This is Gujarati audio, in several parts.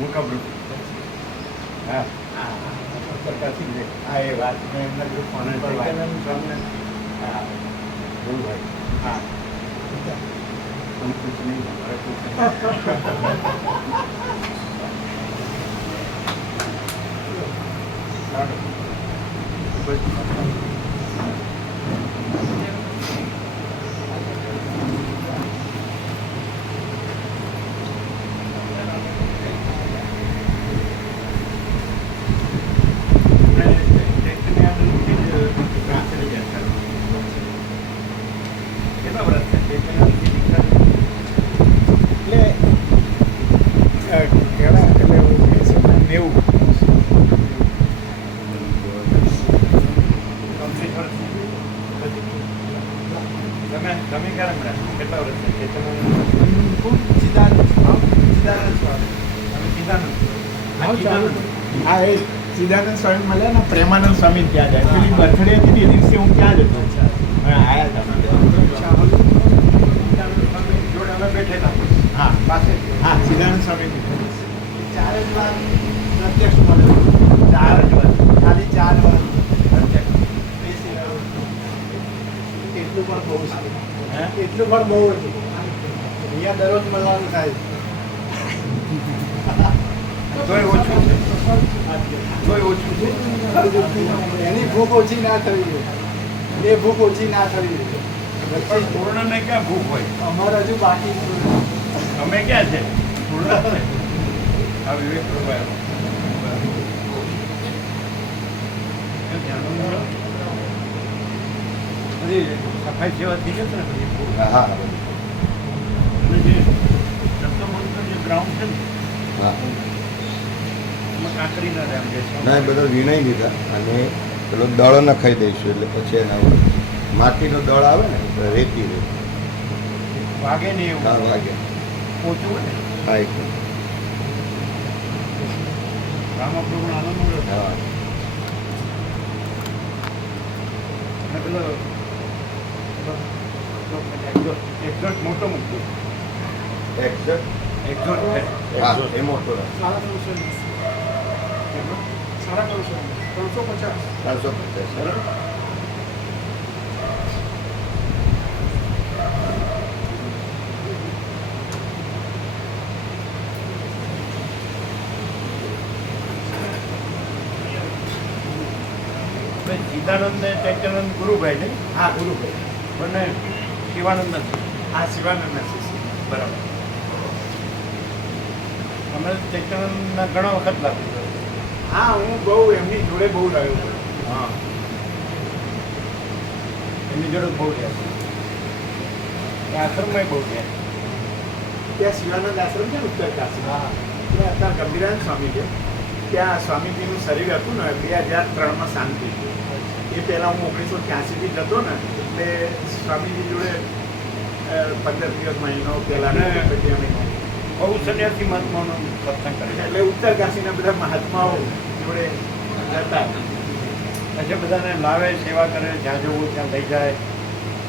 મુકાબરું હા હા એ વાત મેં એમના ગ્રુપ ફોન હા ભાઈ હા तुम कुछ नहीं हमारा कुछ સિદ્ધાનંદ સ્વામી મળ્યા ને પ્રેમાનંદ સ્વામી ત્યાં જાય પેલી બર્થડે હતી એ દિવસે હું ત્યાં જ હતો આવ્યા હતા અમે બેઠેલા હા પાસે હા સિદ્ધાનંદ સ્વામી ચાર જ વાર પ્રત્યક્ષ મળ્યો ચાર જ વાર ખાલી 4 વાર પ્રત્યક્ષ એટલું પણ બહુ છે એટલું પણ બહુ હતું અહીંયા દરરોજ મળવાનું થાય તોય ઓછું છે તોય ઓછું છે એની ભૂખ ઓછી ના થવી જોઈએ એ ભૂખ ઓછી ના થવી જોઈએ પૂર્ણ ને ક્યાં ભૂખ હોય અમારે હજુ બાકી અમે ક્યાં છે પૂર્ણ છે આ વિવેક સફાઈ સેવા થઈ જશે ને પછી હા અને જે દત્તમંત્ર જે ગ્રાઉન્ડ છે ને હા ના બધો વીણાઈ લીધા અને પેલો દળ નખાઈ દઈશું એટલે પછી એના માટીનો દળ આવે ને રેતી વાગે ને એવું હા વાગે પોચું ને હા એકદમ રામપ્રભુ આનંદ હા અને પેલો એક્ઝોટ મોટો મૂકતો એક્ઝોટ હા એ મોટો સાડા 350 બરાબર સિદ્ધાનંદ ને ચૈત્યાનંદ ગુરુભાઈ છે હા ગુરુભાઈ બંને શિવાનંદ નથી હા શિવાનંદ નથી બરાબર અમે ચૈત્યાનંદના ઘણા વખત લાગ્યું હા હું બહુ એમની જોડે બહુ રહ્યો હા એમની જોડે બહુ રહ્યા એ આશ્રમમાં બહુ રહ્યા ત્યાં શિવાનંદ આશ્રમ છે ને ઉત્તર કાશી હા એટલે અત્યારે ગંભીરાનંદ સ્વામી છે ત્યાં સ્વામીજીનું શરીર હતું ને 2003માં શાંત થઈ ગયું એ પહેલાં હું 1983થી જતો ને એટલે સ્વામીજી જોડે 15 દિવસ મહિનો પહેલાં પછી અમે બહુ સન્યાસી મહાત્માઓનો સત્સંગ કરે એટલે ઉત્તર કાશીના બધા મહાત્માઓ જોડે જતા પછી બધાને લાવે સેવા કરે જ્યાં જવું ત્યાં લઈ જાય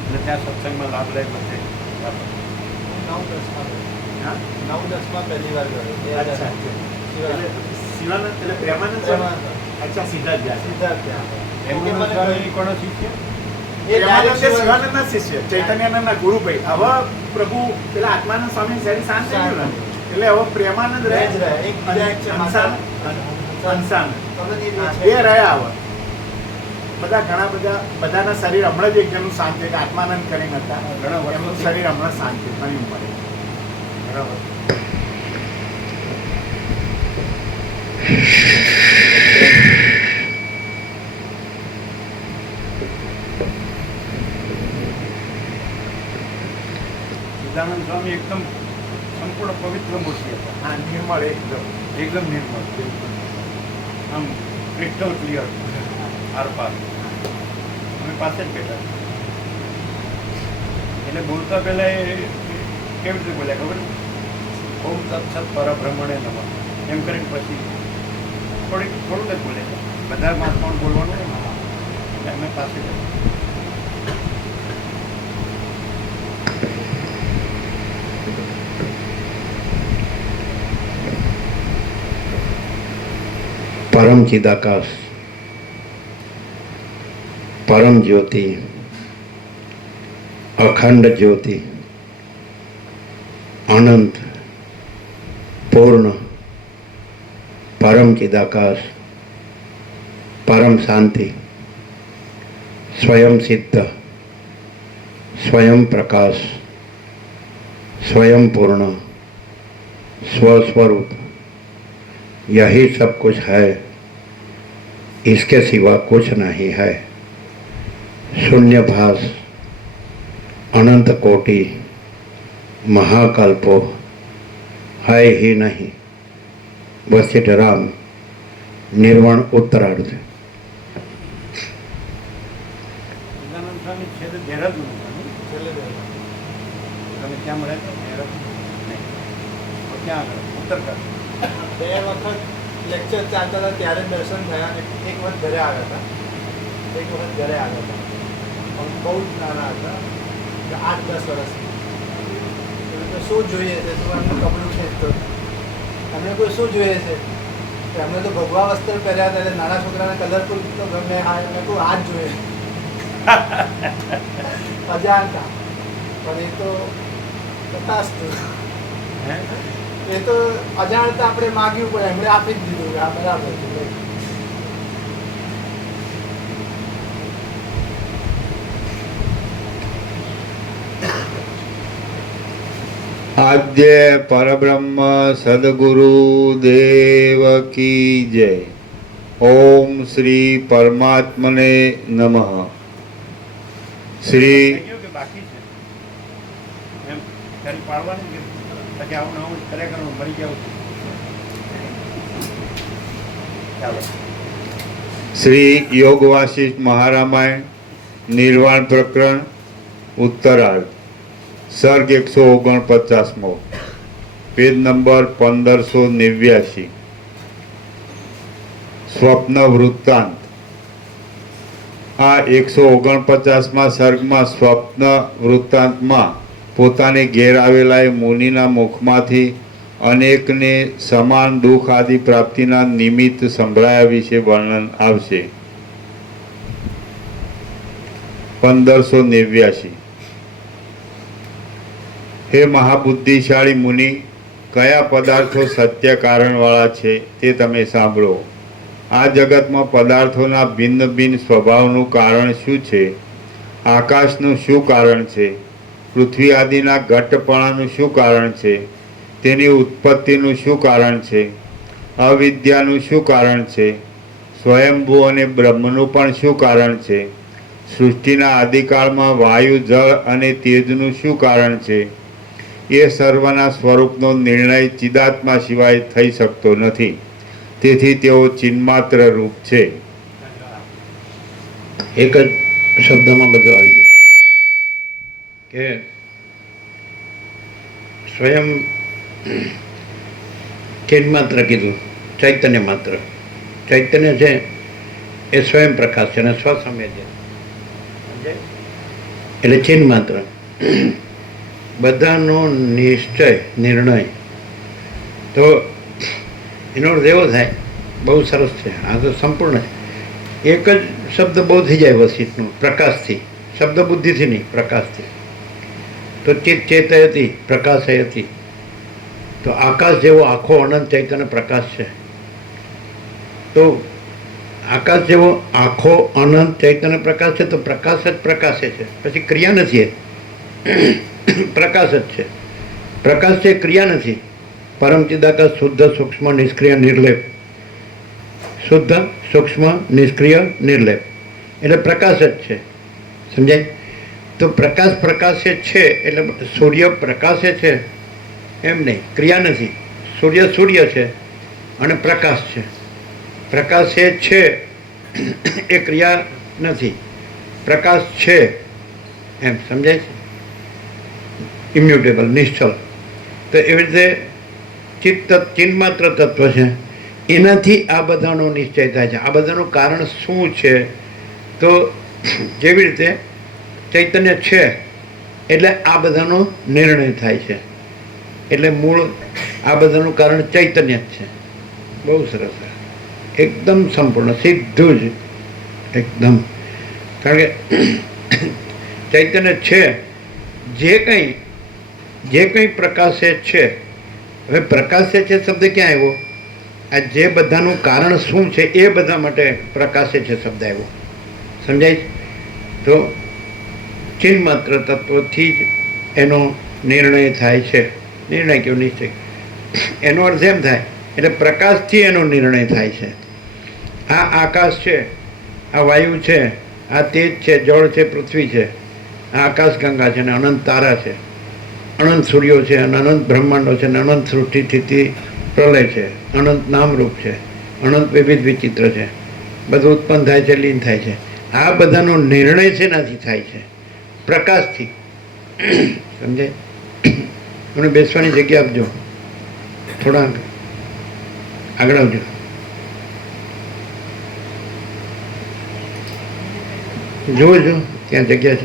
અને ત્યાં સત્સંગમાં લાભ લે બધે 9-10માં પહેલી વાર ગયો અચ્છા શિવાનંદ એટલે પ્રેમાનંદ અચ્છા સીધા જ ગયા કોનો શિષ્ય શિવાનંદના શિષ્ય ચૈતન્યાનંદના ગુરુભાઈ હવે પ્રભુ પેલા આત્માનંદ સ્વામી શરીર શાંત થઈ ગયું ને એટલે હવે પ્રેમાનંદ રહે એ રહ્યા હવે બધા ઘણા બધાના શરીર હમણાં જ એક જણનું શાંત છે કે આત્માનંદ કરીને હતા એમનું શરીર હમણાં શાંત છે ઘણી ઉંમરે બરાબર સિદ્ધાનંદ સ્વામી એકદમ સંપૂર્ણ પવિત્ર મૂર્તિ હતા હા નિર્મળ એકદમ નિર્મળ આમ ક્રિસ્ટલ ક્લિયર આરપાર અમે પાસે જ બેઠા એટલે બોલતા પહેલા એ કેવી રીતે બોલ્યા ખબર ઓમ તત્સત પરબ્રહ્મણે નમઃ એમ કરીને પછી થોડુંક જ બોલે બધા મહાત્માઓને બોલવાનું એટલે અમે પાસે બેઠા परम चिदाकाश, परम ज्योति, अखंड ज्योति, अनंत पूर्ण परम चिदाकाश, परम शांति, स्वयं सिद्ध, स्वयं प्रकाश, स्वयं पूर्ण, स्वस्वरूप, यही सब कुछ है, इसके सिवा कुछ नहीं है। शून्यभास, अनंत कोटि, महाकल्पो है ही नहीं। वशिष्ठ राम, निर्वाण उत्तरार्ध। બે વખત લેક્ચર ચાલતા હતા ત્યારે દર્શન થયા અને એક વખત ઘરે આવ્યા હતા. પણ બહુ જ નાના હતા, 8-10 વર્ષથી. તો શું જોઈએ છે? તો એમને કપડું ખેંચતો, અમને કોઈ શું જોઈએ છે? અમને તો ભગવા વસ્ત્ર પહેર્યા હતા, એટલે નાના છોકરાને કલરફુલ તો ગમે. હા, એમને કોઈ આ જ જોઈએ. અજાણતા. પણ એ તો તથાસ્તુ. એ તો અજાણતા આપણે માગ્યું પણ એમણે આપી જ દીધું. આ બરાબર છે. आद्य परब्रह्म सद्गुरु देव की जय। ओम श्री परमात्मने नमः। श्री श्री योग वासिष्ठ महारामायण निर्वाण प्रकरण उत्तरार्ध सर्ग 149 पेज नंबर 1589। स्वप्न वृत्तांत। आ 149 सर्ग में स्वप्न वृत्तांत में पोताने घेर आवेला मुनिना मुखमांथी अनेकने समान दुख आदि प्राप्तिना निमित्त संभळाया विषे वर्णन आवशे। 1589। हे महाबुद्धिशाળી मुनि, कया पदार्थों सत्य कारणवाळा छे ते तमे सांभळो। आ जगतमां पदार्थोना भिन्न भिन्न स्वभावनुं कारण शुं छे? आकाशनुं शुं कारण छे? पृथ्वी आदिना घट्टपणानुं शुं कारण छे? तेनी उत्पत्तिनुं शुं कारण छे? अविद्यानुं शुं कारण छे? स्वयंभू अने ब्रह्मनुं पण शुं कारण छे? सृष्टिना आदिकाळमां वायु, जल अने तेजनुं शुं कारण छे? ये सर्वना स्वरूपनो निर्णय चिदात्मा सिवाय थई शकतो नथी। तेथी तेओ चिन्मात्र रूप छे। एक ज शब्दमां बधुं आवी गयुं के स्वयं चिन्मात्र कीधुं, चैतन्य मात्र। चैतन्य छे ए स्वयं प्रकाश छे, स्वसमय छे, એટલે चिन्मात्र। બધાનો નિશ્ચય, નિર્ણય, તો એનો અર્થ એવો થાય, બહુ સરસ છે, આ તો સંપૂર્ણ છે। એક જ શબ્દ બહુ થઈ જાય વસિષ્ઠનું, પ્રકાશથી, શબ્દ બુદ્ધિથી નહીં, પ્રકાશથી। તો ચિત્ત ચેતયતી, પ્રકાશયતી, તો આકાશ જેવો આખો અનંત ચૈતન્ય પ્રકાશ છે। તો આકાશ જેવો આખો અનંત ચૈતન્ય પ્રકાશ છે, તો પ્રકાશ જ પ્રકાશે છે, પછી ક્રિયા નથી। પ્રકાશ જ છે, પ્રકાશ છે, ક્રિયા નથી। પરમ ચિદાકાશ શુદ્ધ સૂક્ષ્મ નિષ્ક્રિય નિર્લેપ, શુદ્ધ સૂક્ષ્મ નિષ્ક્રિય નિર્લેપ એટલે પ્રકાશ જ છે, સમજાય? તો પ્રકાશ પ્રકાશે છે એટલે સૂર્ય પ્રકાશે છે એમ નહીં, ક્રિયા નથી। સૂર્ય સૂર્ય છે અને પ્રકાશ છે, પ્રકાશે છે એ ક્રિયા નથી, પ્રકાશ છે એમ સમજાય છે। ઇમ્યુટેબલ, નિશ્ચલ। તો એવી રીતે ચિત્ત ચિન્માત્ર તત્વ છે, એનાથી આ બધાનો નિશ્ચય થાય છે। આ બધાનું કારણ શું છે? તો જેવી રીતે ચૈતન્ય છે એટલે આ બધાનો નિર્ણય થાય છે, એટલે મૂળ આ બધાનું કારણ ચૈતન્ય જ છે। બહુ સરસ। એકદમ સંપૂર્ણ, સીધું જ એકદમ. કારણ કે ચૈતન્ય છે, જે કંઈ પ્રકાશે છે. હવે પ્રકાશે છે શબ્દ ક્યાં આવ્યો? આ જે બધાનું કારણ શું છે એ બધા માટે પ્રકાશે છે શબ્દ આવ્યો. સમજાય? તો ચિન્માત્ર તત્વથી જ એનો નિર્ણય થાય છે. નિર્ણય કેવો નિશ્ચય, એનો અર્થ એમ થાય એટલે પ્રકાશથી એનો નિર્ણય થાય છે. આ આકાશ છે, આ વાયુ છે, આ તેજ છે, જળ છે, પૃથ્વી છે, આ આકાશ ગંગા છે, અને અનંત તારા છે, અનંત સૂર્યો છે, અને અનંત બ્રહ્માંડો છે, અને અનંત સૃષ્ટિ સ્થિતિ પ્રલય છે, અનંત નામરૂપ છે, અનંત વિવિધ વિચિત્ર છે, બધું ઉત્પન્ન થાય છે, લીન થાય છે. આ બધાનો નિર્ણય શેનાથી થાય છે? પ્રકાશથી. સમજાય? મને બેસવાની જગ્યા આપજો, થોડા આગળ આવજો. જોજો ત્યાં જગ્યા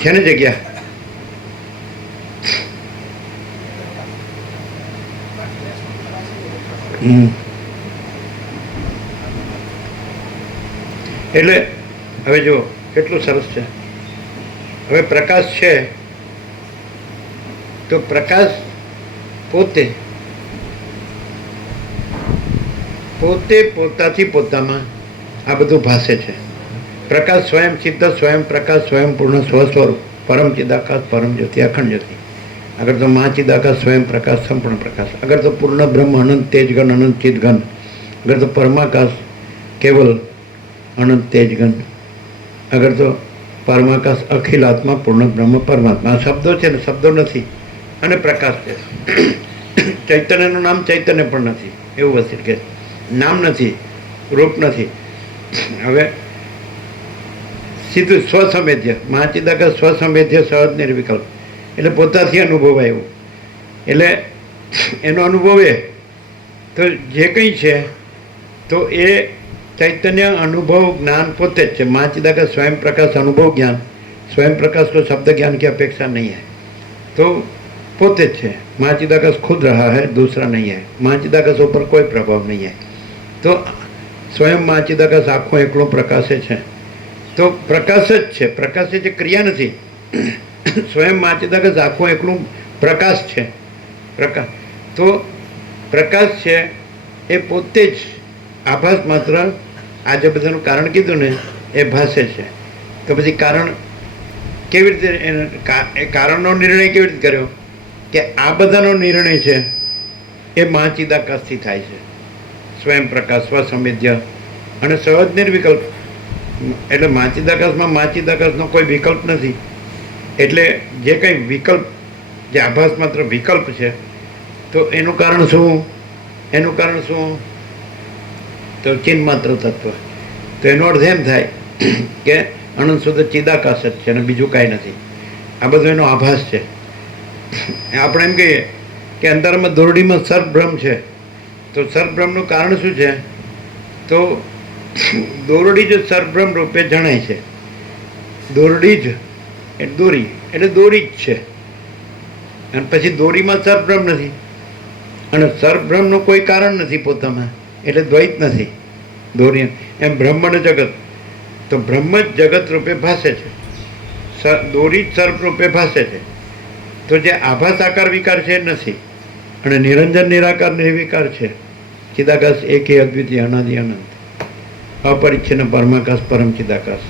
છે ને જગ્યા? એટલે હવે જો કેટલું સરસ છે. હવે પ્રકાશ છે તો પ્રકાશ પોતે પોતાથી પોતામાં આ બધું ભાસે છે. પ્રકાશ સ્વયં સિદ્ધ, સ્વયં પ્રકાશ, સ્વયં પૂર્ણ, સ્વસ્વરૂપ, પરમ ચિદાકાશ, પરમ જ્યોતિ, અખંડ જ્યોતિ. આગળ તો મહાચિદાકાશ, સ્વયં પ્રકાશ, સંપૂર્ણ પ્રકાશ. આગળ તો પૂર્ણ બ્રહ્મ, અનંત તેજગન, અનંત ચિદગન. આગળ તો પરમાકાશ, કેવલ અનંત તેજગન. આગળ તો પરમાકાશ, અખિલ આત્મા, પૂર્ણ બ્રહ્મ, પરમાત્મા. આ શબ્દો છે ને, શબ્દો નથી, અને પ્રકાશ છે. ચૈતન્યનું નામ ચૈતન્ય પણ નથી, એવું વસ્તુ કે નામ નથી, રૂપ નથી. હવે સીધું સ્વસંવેદ્ય, મહાચિદાકાશ સ્વસંવેદ્ય, સહજ નિર્વિકલ્પ, એટલે પોતાથી અનુભવ આવ્યો. એટલે એનો અનુભવ એ તો જે કંઈ છે તો એ ચૈતન્ય અનુભવ જ્ઞાન પોતે જ છે. મહાચિદાકાશ સ્વયં પ્રકાશ અનુભવ જ્ઞાન, स्वयं प्रकाश को शब्द ज्ञान की अपेक्षा नहीं है, तो पोते है। महाचिदाकाश खुद रहा है, दूसरा नहीं है। महाचिदाकाश ऊपर कोई प्रभाव नहीं है, तो स्वयं महाचिदाकाश आँखों एकलो प्रकाशे है, तो प्रकाश ज है, प्रकाश है क्रिया नहीं। स्वयं महाचिदाकाश आँखों एकलू प्रकाश है, प्रकाश तो प्रकाश है ए पोते ज आभास मात्र। आज बधानुं कारण कीधुं ने ए भाषे है, तो पछी कारण केवी रीते कारणनो निर्णय केवी रीते कर्यो के आ बधानो निर्णय है ए महाचिदाकाशथी थाय छे। स्वयं प्रकाश, स्वसंवेद्य अने सहज निर्विकल्प, एटले महाचिदाकाशमां महाचिदाकाशनो कोई विकल्प नथी। एटले जे कंई विकल्प, जे आभास मात्र विकल्प है, तो एनुं कारण शुं? एनुं कारण शुं? तो चिन्मात्र तत्व। तो एनो अर्थ एम थाय के अनंत शुद्ध चिदाकाश ज छे, बीजुं कांई नथी। आ बधो एनो आभास है। आपणे एम कहीए के अंदरमां दोरडीमां सर्पभ्रम है, तो सर्पभ्रमनुं कारण शुं छे? तो दोरडी ज सर्पभ्रम रूपे जणाय छे। दोरडी ज एटले दोरी एटले दोरी ज छे, अने पछी दोरीमां सर्पभ्रम नथी, अने सर्पभ्रमनुं कोई कारण नथी पोतामां, एटले द्वैत नहीं। दोरी एम ब्रह्म जगत, तो ब्रह्म जगत रूपे भाषे छे, दोरी सर्प रूपे भाषे छे। तो जे आभास आकार विकार है नहीं, अने निरंजन निराकार निर्विकार है। चिदाकाश एक ही अद्वितीय अनादि अनंत अपरिच्छिन्न परमाकाश परम चिदाकाश।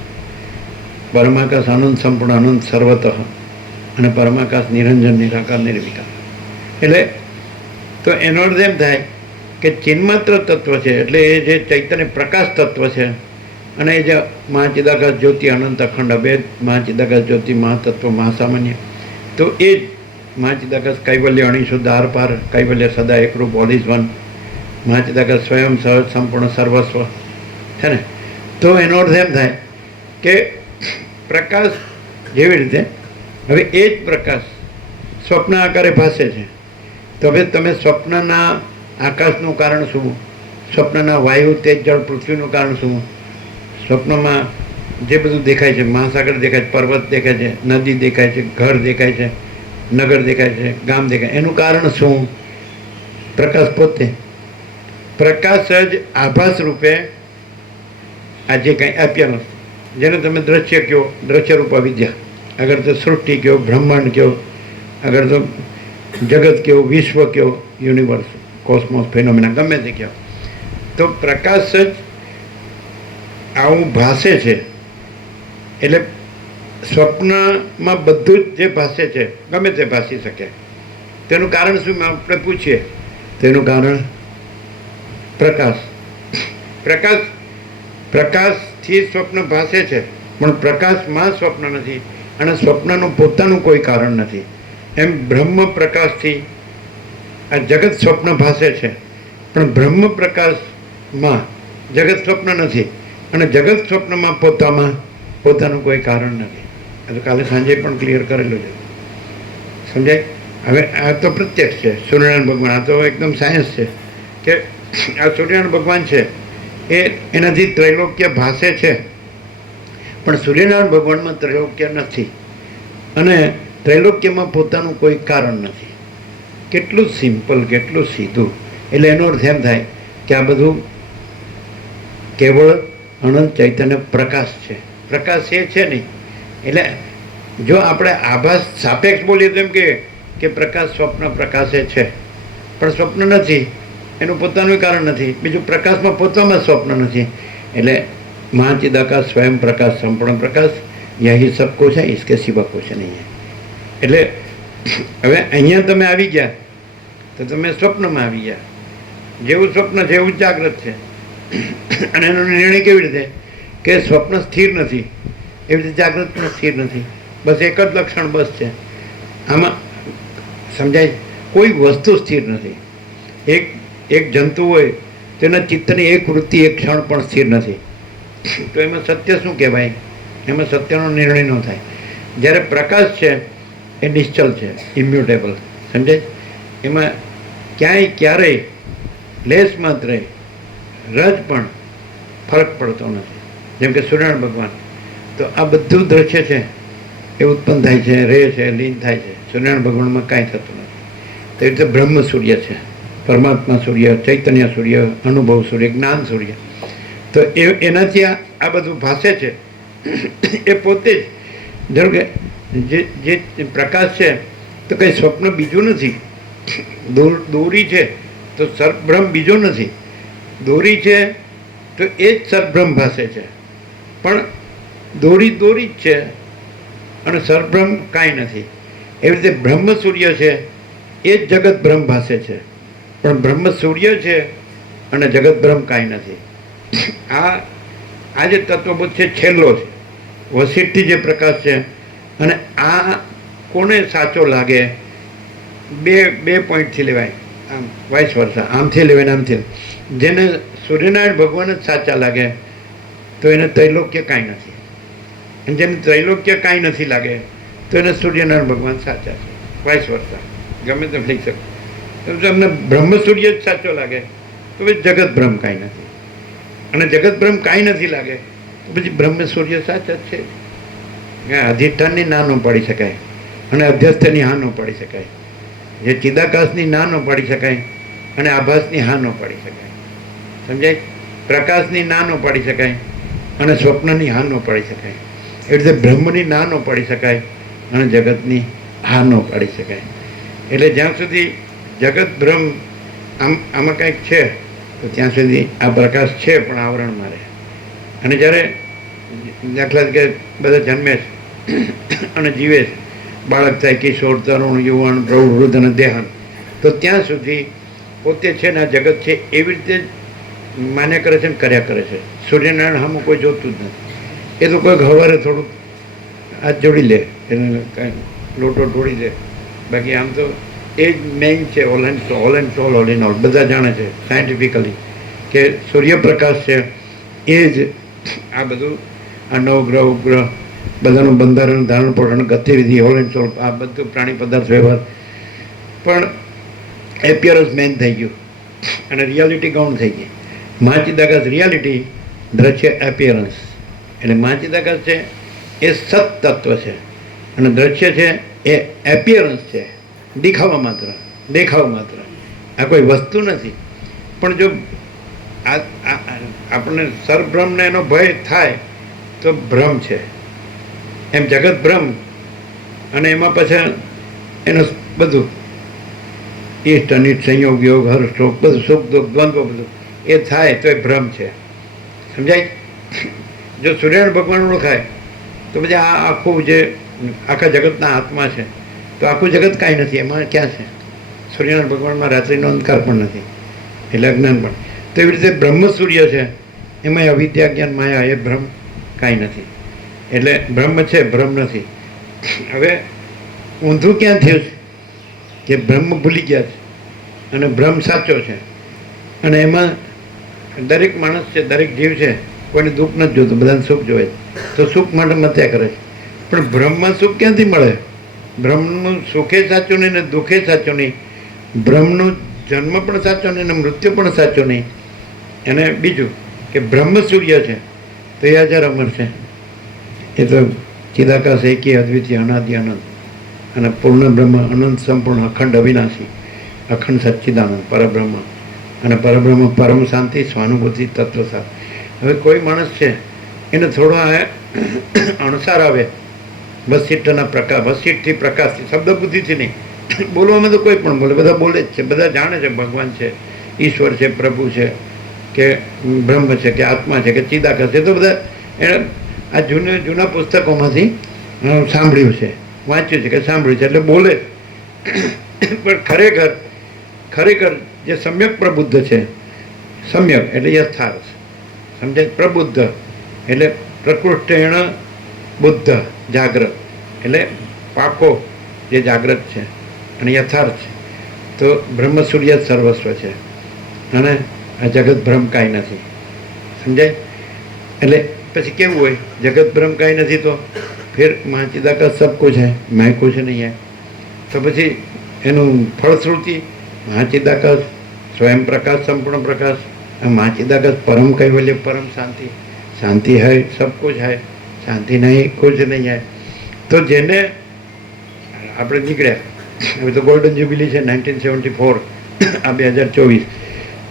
परमाकाश अनंत संपूर्ण अनंत सर्वतः, अने परमाकाश निरंजन निराकार निर्विकार। एटले तो एनो अर्थ एम थाय के चिन्मात्र तत्व है, एटले ए जे चैतन्य प्रकाश तत्व है, अने ए जे महाचिदाकाश ज्योति अनंत अखंड अभेद महाचिदाकाश ज्योति महातत्व महासामान्य, तो ए महाचिदाकाश कैवल्य अणिशुद्ध आर पार कैवल्य सदा एकरूप ऑल इज वन। महाचिदाकाश स्वयं सहज संपूर्ण सर्वस्व है ने। तो एनो अर्थ एम थाय के प्रकाश जेवी रीते हवे ए ज प्रकाश स्वप्न आकारे भासे छे, तो हवे तमे स्वप्नना आकाशનું કારણ શું? સ્વપ્નના વાયુ તેજ જળ પૃથ્વીનું કારણ શું? સ્વપ્નમાં જે બધું દેખાય છે, મહાસાગર દેખાય છે, પર્વત દેખાય છે, નદી દેખાય છે, ઘર દેખાય છે, નગર દેખાય છે, ગામ દેખાય, એનું કારણ શું? પ્રકાશ પોતે પ્રકાશ જ આભાસ રૂપે આ જે કંઈ આપ્યા જેને તમે દ્રશ્ય કહો, દ્રશ્યરૂપ વિદ્યા, અગર તો સૃષ્ટિ કહો, બ્રહ્માંડ કહો, અગર તો જગત કહો, વિશ્વ કહો, યુનિવર્સ, કોસ્મોસ, ફેનોમેના, ગમે તે કહો, તો પ્રકાશ જ આવું ભાસે છે. એટલે સ્વપ્નમાં બધું જ જે ભાસે છે ગમે તે ભાસી શકે. તેનું કારણ શું આપણે પૂછીએ? તેનું કારણ પ્રકાશ. પ્રકાશથી સ્વપ્ન ભાસે છે, પણ પ્રકાશમાં સ્વપ્ન નથી અને સ્વપ્નનું પોતાનું કોઈ કારણ નથી. એમ બ્રહ્મ પ્રકાશથી આ જગત સ્વપ્ન ભાસે છે, પણ બ્રહ્મ પ્રકાશમાં જગત સ્વપ્ન નથી અને જગત સ્વપ્નમાં પોતાનું કોઈ કારણ નથી. આ તો કાલે સાંજે પણ ક્લિયર કરેલું છે. સમજાય? હવે આ તો પ્રત્યક્ષ છે. સૂર્યનારાયણ ભગવાન, આ તો એકદમ સાયન્સ છે કે આ સૂર્યનારાયણ ભગવાન છે એનાથી ત્રૈલોક્ય ભાસે છે, પણ સૂર્યનારાયણ ભગવાનમાં ત્રૈલોક્ય નથી અને ત્રૈલોક્યમાં પોતાનું કોઈ કારણ નથી. કેટલું સિમ્પલ, કેટલું સીધું. એટલે એનો અર્થ એમ થાય કે આ બધું કેવળ અનંત ચૈતન્ય પ્રકાશ છે. પ્રકાશ એ છે નહીં. એટલે જો આપણે આભાસ સાપેક્ષ બોલીએ તો એમ કે પ્રકાશ સ્વપ્ન પ્રકાશે છે, પણ સ્વપ્ન નથી, એનું પોતાનું કારણ નથી. બીજું પ્રકાશમાં પોતામાં સ્વપ્ન નથી. એટલે મહાચિદાકાશ સ્વયં પ્રકાશ સંપૂર્ણ પ્રકાશ, યહી સબ કુછ છે, ઇસકે સિવા કુછ નહીં હૈ. એટલે હવે અહીંયા તમે આવી ગયા તો તમે સ્વપ્નમાં આવી ગયા. જેવું સ્વપ્ન છે એવું જાગ્રત છે. અને એનો નિર્ણય કેવી રીતે કે સ્વપ્ન સ્થિર નથી, એવી રીતે જાગ્રત પણ સ્થિર નથી. બસ એક જ લક્ષણ બસ છે આમાં. સમજાય? કોઈ વસ્તુ સ્થિર નથી. એક જંતુ હોય તેના ચિત્તની એક વૃત્તિ એક ક્ષણ પણ સ્થિર નથી. તો એમાં સત્ય શું કહેવાય? એમાં સત્યનો નિર્ણય ન થાય. જ્યારે પ્રકાશ છે એ નિશ્ચલ છે, ઇમ્યુટેબલ. સમજાય? એમાં ક્યારેય લેશ માત્રે રજ પણ ફરક પડતો નથી. જેમ કે સૂર્યનારાયણ ભગવાન, તો આ બધું દ્રશ્ય છે એ ઉત્પન્ન થાય છે, રહે છે, લીન થાય છે. સૂર્યનારાયણ ભગવાનમાં કાંઈ થતું નથી. તો એ રીતે બ્રહ્મ સૂર્ય છે, પરમાત્મા સૂર્ય, ચૈતન્ય સૂર્ય, અનુભવ સૂર્ય, જ્ઞાન સૂર્ય. તો એનાથી આ બધું ભાસે છે. એ પોતે જ ધારો કે જે પ્રકાશ છે તો કંઈ સ્વપ્ન બીજું નથી. દોરી છે તો સર્પભ્રમ બીજો નથી. દોરી છે તો એ જ સર્પભ્રમ ભાસે છે, પણ દોરી જ છે અને સર્પભ્રમ કાંઈ નથી. એવી રીતે બ્રહ્મ સૂર્ય છે એ જ જગત ભ્રમ ભાસે છે, પણ બ્રહ્મ સૂર્ય છે અને જગત ભ્રમ કાંઈ નથી. આ જે તત્વબોધ છે છેલ્લો છે, વસીઠથી જે પ્રકાશ છે. અને આ કોને સાચો લાગે? બે પોઈન્ટથી લેવાય, આમ વાઇસ વર્ષા, આમથી લેવાય આમથી. જેને સૂર્યનારાયણ ભગવાન જ સાચા લાગે તો એને ત્રૈલોક્ય કાંઈ નથી, અને જેને ત્રૈલોક્ય કાંઈ નથી લાગે તો એને સૂર્યનારાયણ ભગવાન સાચા છે. વાઇસ વર્ષા, ગમે તેમ લઈ શકો. તો તમને બ્રહ્મ સૂર્ય જ સાચો લાગે તો પછી જગત ભ્રમ કાંઈ નથી, અને જગત ભ્રમ કાંઈ નથી લાગે તો પછી બ્રહ્મ સૂર્ય સાચા જ છે. અધિષ્ઠાનની ના ન પાડી શકાય અને અધ્યસ્થની હા ન પાડી શકાય. જે ચિદાકાશની ના ન પાડી શકાય અને આભાસની હા ન પાડી શકાય. સમજાય? પ્રકાશની ના ન પાડી શકાય અને સ્વપ્નની હા ન પાડી શકાય. એ રીતે બ્રહ્મની ના ન પાડી શકાય અને જગતની હા ન પાડી શકાય. એટલે જ્યાં સુધી જગત ભ્રમ આમાં કંઈક છે તો ત્યાં સુધી આ પ્રકાશ છે પણ આવરણમાં રહે. અને જ્યારે દાખલા તરીકે બધા જન્મે છે અને જીવે છે, બાળક થાય, કિશોર, તરુણ, યુવાન, પ્રૌઢ, વૃદ્ધ અને દેહાંત, તો ત્યાં સુધી પોતે છે ને આ જગત છે એવી રીતે માન્ય કરે છે ને કર્યા કરે છે. સૂર્યનારાયણ સામું કોઈ જોતું જ નથી. એ તો કોઈક સવારે થોડુંક હાથ જોડી લે, એને કાંઈ લોટો ઢોળી દે. બાકી આમ તો એ જ મેઇન છે. All and soul, all in all. બધા જાણે છે સાયન્ટિફિકલી કે સૂર્યપ્રકાશ છે એ જ આ બધું, આ નવગ્રહ ઉપગ્રહ બધાનું બંધારણ, ધારણ, પોષણ, ગતિવિધિ, હોલ એન્ડ સોલ, આ બધું પ્રાણી પદાર્થ વ્યવહાર. પણ એપિયરન્સ મેન થઈ ગયું અને રિયાલિટી ગૌણ થઈ ગઈ. મહાચિદાકાશ રિયાલિટી, દ્રશ્ય એપિયરન્સ. એટલે મહાચિદાકાશ છે એ સત તત્વ છે અને દ્રશ્ય છે એ એપિયરન્સ છે, દેખાવ માત્ર. આ કોઈ વસ્તુ નથી. પણ જો આપણને સરભ્રમને એનો ભય થાય તો ભ્રમ છે. એમ જગત ભ્રમ, અને એમાં પાછા એનું બધું ઈષ્ટ અનિષ્ટ સંયોગ યોગ હર્ષ શોક બધું સુખ દુઃખ દ્વંદ્વ બધું એ થાય તો એ ભ્રમ છે. સમજાય? જો સૂર્યનારાયણ ભગવાન ઓળખાય તો પછી આ આખું જે આખા જગતના આત્મા છે તો આખું જગત કાંઈ નથી, એમાં ક્યાં છે? સૂર્યનારાયણ ભગવાનમાં રાત્રિનો અંધકાર પણ નથી, એટલે અજ્ઞાન પણ. તો એવી રીતે બ્રહ્મ સૂર્ય છે, એમાં અવિદ્યા જ્ઞાન માયા એ ભ્રમ કાંઈ નથી. એટલે બ્રહ્મ છે, ભ્રમ નથી. હવે ઊંધું ક્યાં થયું છે કે બ્રહ્મ ભૂલી ગયા છે અને ભ્રમ સાચો છે, અને એમાં દરેક માણસ છે, દરેક જીવ છે, કોઈને દુઃખ નથી જોતું, બધાને સુખ જોવે છે. તો સુખ માટે મત્યા કરે છે. પણ બ્રહ્મમાં સુખ ક્યાંથી મળે? બ્રહ્મનું સુખે સાચું નહીં ને દુઃખે સાચું નહીં. બ્રહ્મનો જન્મ પણ સાચો નહીં ને મૃત્યુ પણ સાચો નહીં. અને બીજું કે બ્રહ્મ સૂર્ય છે તો એ અજર અમર છે. એ તો ચિદાકાશ એકી અદ્વિતીય અનાદિ અનંત અને પૂર્ણ બ્રહ્મ અનંત સંપૂર્ણ અખંડ અવિનાશી અખંડ સચ્ચિદાનંદ પરબ્રહ્મ, અને પરબ્રહ્મ પરમ શાંતિ સ્વાનુભૂતિ તત્વસાર. હવે કોઈ માણસ છે એને થોડો અણસાર આવે વસીઠના પ્રકાશ, વસીઠથી પ્રકાશથી, શબ્દ બુદ્ધિથી નહીં. બોલવામાં તો કોઈ પણ બોલે, બધા બોલે જ છે, બધા જાણે છે ભગવાન છે, ઈશ્વર છે, પ્રભુ છે, કે બ્રહ્મ છે, કે આત્મા છે, કે ચિદાકાશ છે. તો બધા એણે આ જૂના પુસ્તકોમાંથી સાંભળ્યું છે, વાંચ્યું છે, કે સાંભળ્યું છે એટલે બોલે. પણ ખરેખર જે સમ્યક પ્રબુદ્ધ છે, સમ્યક એટલે યથાર્થ, સમજાય? પ્રબુદ્ધ એટલે પ્રકૃષ્ટેણ બુદ્ધ, જાગ્રત એટલે પાકો જે જાગ્રત છે અને યથાર્થ છે. તો બ્રહ્મ સૂર્ય સર્વસ્વ છે, અને આ જગત ભ્રમ કાંઈ નથી. સમજાય? એટલે પછી કેવું હોય? જગત ભ્રમ કાંઈ નથી તો ફિર મહાચિદાકાશ સબ કુછ है, मैं कुछ नहीं है. તો પછી એનું ફળશ્રુતિ મહાચિદાકાશ સ્વયં પ્રકાશ, સંપૂર્ણ પ્રકાશ. મહાચિદાકાશ પરમ કૈવલ્ય, પરમ શાંતિ. શાંતિ है सब कुछ है, શાંતિ નહીં कुछ नहीं है. તો જેને આપણે નીકળ્યા, હવે તો ગોલ્ડન જ્યુબિલી છે 1974, આ 2024.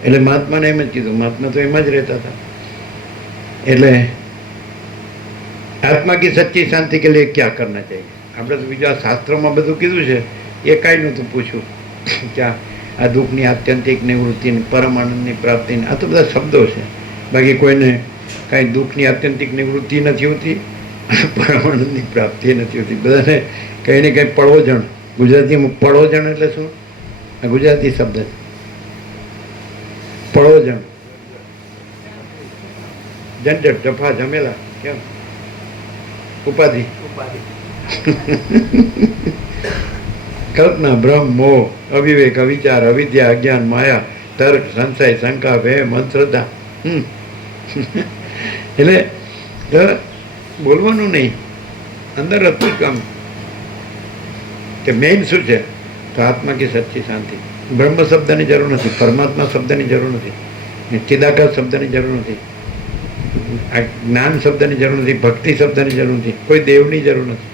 એટલે મહાત્માને એમ જ કીધું, મહાત્મા તો એમાં જ રહેતા હતા. એટલે આત્મા કી સચ્ચી શાંતિ કે લીએ ક્યાં કરના ચાહીએ? આપણે તો બીજા શાસ્ત્રોમાં બધું કીધું છે, એ કાંઈ નહોતું પૂછ્યું કે આ દુઃખની આત્યંતિક નિવૃત્તિની, પરમાનંદની પ્રાપ્તિની, આ તો બધા શબ્દો છે. બાકી કોઈને કાંઈ દુઃખની આત્યંતિક નિવૃત્તિ નથી હોતી, પરમાનંદની પ્રાપ્તિ નથી હોતી. બધાને કંઈ ને કંઈ પડોજણ, ગુજરાતીમાં પડોજણ એટલે શું? આ ગુજરાતી શબ્દ છે, પડોજણ, ઝંઝટ, જફા, ઝમેલા, કેમ ઉપાધિ, કલ્પના, ભ્રમ, મોહ, અવિવેક, અવિચાર, અવિદ્યા, અજ્ઞાન, માયા, તર્ક, સંશય, શંકા, વહેમ, અંધશ્રદ્ધા. એટલે બોલવાનું નહીં, અંદર હતું જ કામ. કે મેઇન શું છે? તો આત્મા કી સચ્ચી શાંતિ. બ્રહ્મ શબ્દની જરૂર નથી, પરમાત્મા શબ્દની જરૂર નથી, ચિદાકાશ શબ્દની જરૂર નથી, આ જ્ઞાન શબ્દની જરૂર નથી, ભક્તિ શબ્દની જરૂર નથી, કોઈ દેવની જરૂર નથી.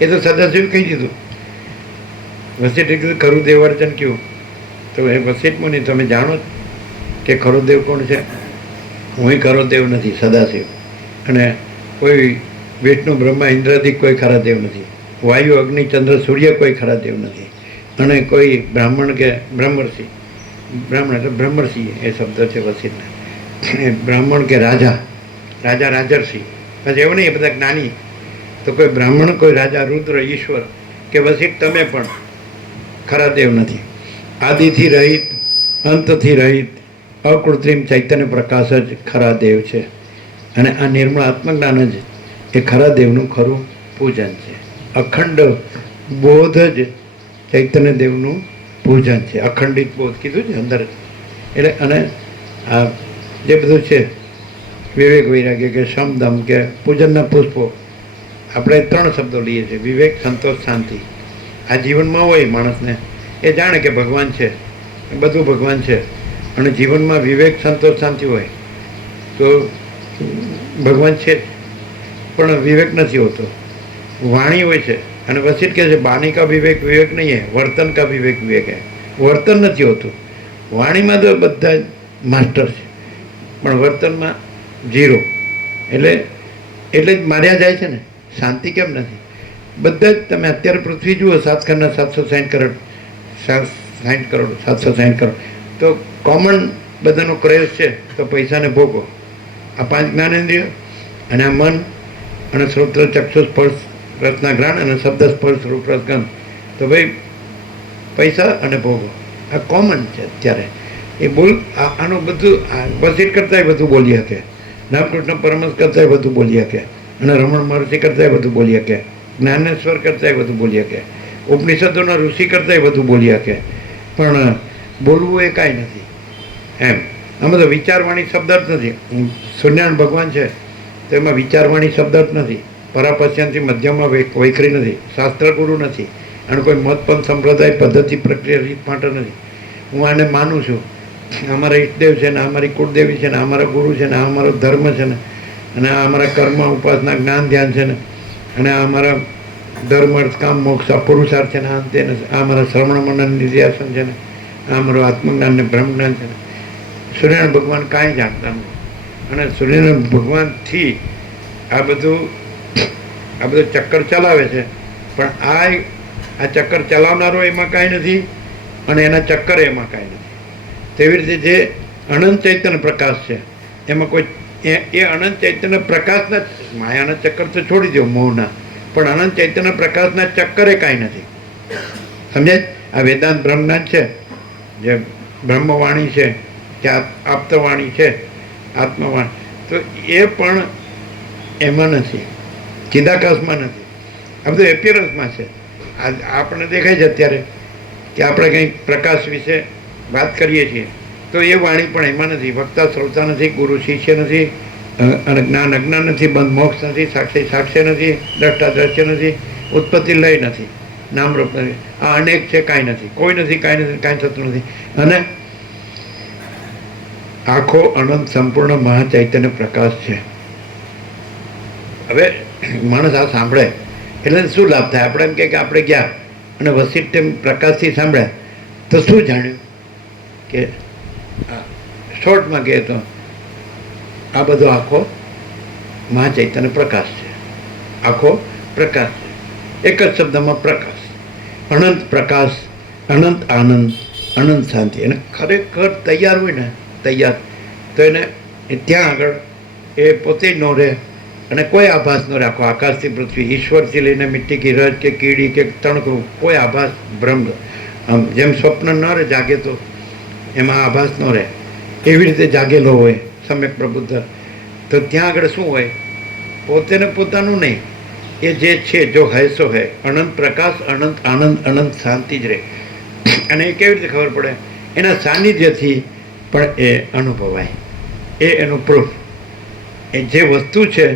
એ તો સદાશિવ કહી દીધું. વસિષ્ઠે કીધું ખરું દેવાર્ચન કયું? તો એ વસિષ્ઠ મુનિ તમે જાણો કે ખરો દેવ કોણ છે? હું ખરો દેવ નથી, સદાશિવ. અને કોઈ વિષ્ણુ બ્રહ્મા ઇન્દ્રાદિક કોઈ ખરા દેવ નથી, વાયુ અગ્નિ ચંદ્ર સૂર્ય કોઈ ખરા દેવ નથી, અને કોઈ બ્રાહ્મણ કે બ્રહ્મર્ષિ, બ્રાહ્મણ એટલે બ્રહ્મર્ષિ એ શબ્દ છે વસિષ્ઠના. બ્રાહ્મણ કે રાજા, રાજા રાજર્ષિ, પછી એવું નહીં એ બધા જ્ઞાની. તો કોઈ બ્રાહ્મણ, કોઈ રાજા, રુદ્ર, ઈશ્વર કે વસિષ્ઠ તમે પણ ખરા દેવ નથી. આદિથી રહિત, અંતથી રહિત, અકૃત્રિમ ચૈતન્ય પ્રકાશ જ ખરા દેવ છે. અને આ નિર્મળ આત્મજ્ઞાન જ એ ખરા દેવનું ખરું પૂજન છે. અખંડ બોધ જ ચૈતન્ય દેવનું પૂજન છે. અખંડિત બોધ કીધું છે અંદર. એટલે અને આ જે બધું છે વિવેક વૈરાગ્ય કે સમદમ કે પૂજનના પુષ્પો, આપણે 3 શબ્દો લઈએ છીએ: વિવેક, સંતોષ, શાંતિ. આ જીવનમાં હોય માણસને, એ જાણે કે ભગવાન છે, બધું ભગવાન છે, અને જીવનમાં વિવેક, સંતોષ, શાંતિ હોય તો ભગવાન છે, પણ વિવેક નથી હોતો. વાણી હોય છે, અને વસિષ્ઠ કહે છે બાની કા વિવેક વિવેક નહીં હે, વર્તન કા વિવેક વિવેક હે. વર્તન નથી હોતું, વાણીમાં તો બધા જ માસ્ટર છે. પણ વર્તનમાં 0. એટલે એટલે જ માર્યા જાય છે ને. શાંતિ કેમ નથી? બધા જ તમે અત્યારે પૃથ્વી જુઓ, 7 ખંડના 760 કરોડ 760 કરોડ, તો કોમન બધાનો ક્રેઝ છે તો પૈસાને ભોગવો. આ 5 જ્ઞાનેન્દ્રિયો અને આ મન અને શ્રોત્ર ચક્ષુ સ્પર્શ રસના ઘ્રાણ અને શબ્દ સ્પર્શ રૂપ રસ ગંધ, તો ભાઈ પૈસા અને ભોગવો આ કોમન છે અત્યારે. એ આનું બધું વસીટ કરતાંય બધું બોલી શકે, રામકૃષ્ણ પરમહંસ કરતાંય બધું બોલી શકે, અને રમણ મહર્ષિ કરતાંય બધું બોલી શકે, જ્ઞાનેશ્વર કરતાંય બધું બોલી શકે, ઉપનિષદોના ઋષિ કરતાંય બધું બોલી શકે, પણ બોલવું એ કાંઈ નથી એમ. આમાં તો વિચારવાણી શબ્દાર્થ નથી. સૂર્યનારાયણ ભગવાન છે તો એમાં વિચારવાણી શબ્દાર્થ નથી. પરાપશ્યંથી મધ્યમાં વૈખરી નથી. શાસ્ત્ર ગુરુ નથી, અને કોઈ મતપંથ સંપ્રદાય પદ્ધતિ પ્રક્રિયા રીત માટે નથી. હું આને માનું છું. અમારા ઈષ્ટદેવ છે ને, અમારી કુળદેવી છે ને, અમારા ગુરુ છે ને, આ અમારો ધર્મ છે ને, અને આ અમારા કર્મ ઉપાસના જ્ઞાન ધ્યાન છે ને, અને આ અમારા ધર્મ અર્થ કામ મોક્ષ પુરુષાર્થ છે ને, અંતે આ અમારા શ્રવણ મનન નિધ્યાસન છે ને, આ અમારું આત્મજ્ઞાન ને બ્રહ્મ જ્ઞાન છે ને. સૂર્યનારાયણ ભગવાન કાંઈ જાણતા નથી, અને સૂર્યનારાયણ ભગવાનથી આ બધું ચક્કર ચલાવે છે. પણ આ ચક્કર ચલાવનારો એમાં કાંઈ નથી, અને એના ચક્કર એમાં કાંઈ નથી. તેવી રીતે જે અનંત ચૈતન્ય પ્રકાશ છે એમાં કોઈ એ અનંત ચૈતન્ય પ્રકાશના માયાના ચક્કર તો છોડી દો મોહના, પણ અનંત ચૈતન્ય પ્રકાશના ચક્કરે કાંઈ નથી. સમજાય? આ વેદાંત બ્રહ્મજ્ઞાન છે, જે બ્રહ્મવાણી છે, કે આપતવાણી છે, આત્મવાણી, તો એ પણ એમાં નથી, ચિદાકાશમાં નથી. આ બધું એપિયરન્સમાં છે. આપણને દેખાય છે અત્યારે કે આપણે કંઈક પ્રકાશ વિશે વાત કરીએ છીએ, તો એ વાણી પણ એમાં નથી. વક્તા શ્રોતા નથી, ગુરુ શિષ્ય નથી, અને જ્ઞાન અજ્ઞાન નથી, બંધ મોક્ષ નથી, સાક્ષી સાક્ષ્ય નથી, દ્રષ્ટા દ્રશ્ય નથી, ઉત્પત્તિ લય નથી, નામરૂપ નથી. આ અનેક છે, કાંઈ નથી, કોઈ નથી, કાંઈ નથી, કાંઈ થતું નથી. અને આખો અનંત સંપૂર્ણ મહાચૈતન્ય પ્રકાશ છે. હવે માણસ આ સાંભળે એટલે શું લાભ થાય? આપણે એમ કે આપણે ગયા અને વસીઠ પ્રકાશથી સાંભળ્યા તો શું જાણ્યું? કે શોર્ટમાં કહે તો આ બધો આખો મહાચૈતન્ય પ્રકાશ છે, આખો પ્રકાશ છે. એક જ શબ્દમાં પ્રકાશ, અનંત પ્રકાશ, અનંત આનંદ, અનંત શાંતિ. અને ખરેખર તૈયાર હોય ને, તૈયાર, તો એને ત્યાં આગળ એ પોતે જ ન રહે, અને કોઈ આભાસ ન રાખો. આકાશથી પૃથ્વી, ઈશ્વરથી લઈને મિટ્ટી કી રજ કે કીડી કે તણકરું, કોઈ આભાસ ભ્રમ. આમ જેમ સ્વપ્ન ન રહે જાગે તો એમાં આભાસ ન રહે, એવી રીતે જાગેલો હોય સમ્યક પ્રબુદ્ધ. તો ત્યાં આગળ શું હોય? પોતે ને પોતાનું નહીં, એ જે છે જો હૈ સો હૈ, અનંત પ્રકાશ, અનંત આનંદ, અનંત શાંતિ જ રહે. અને એ કેવી રીતે ખબર પડે? એના સાનિધ્યથી પણ એ અનુભવાય. એ એનું પ્રૂફ. એ જે વસ્તુ છે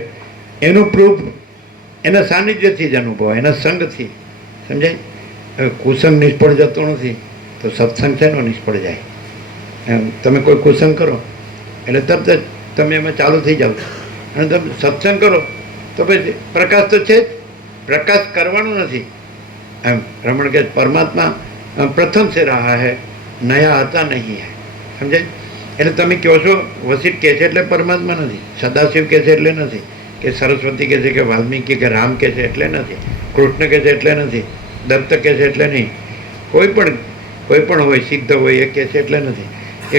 એનું પ્રૂફ એના સાનિધ્યથી જ અનુભવાય, એના સંગથી. સમજાય? હવે કુસંગ નિષ્ફળ જતો નથી તો સત્સંગ છે એનો નિષ્ફળ જાય. તમે કોઈ કુસંગ કરો એટલે તરત જ તમે એમાં ચાલુ થઈ જાઓ, અને તમે સત્સંગ કરો તો પછી પ્રકાશ તો છે જ, પ્રકાશ કરવાનું નથી. એમ રમણ કે પરમાત્મા પ્રથમ સે રહા હૈ, નયા હતા નહીં હૈ. સમજાય? એટલે તમે કહો છો વસીઠ કહે છે એટલે પરમાત્મા નથી, સદાશિવ કહે છે એટલે નથી, કે સરસ્વતી કહે છે, કે વાલ્મીકી કે રામ કહે છે એટલે નથી, કૃષ્ણ કહે છે એટલે નથી, દત્ત કહે છે એટલે નહીં. કોઈ પણ હોય, સિદ્ધ હોય, એ કહે છે એટલે નથી. એ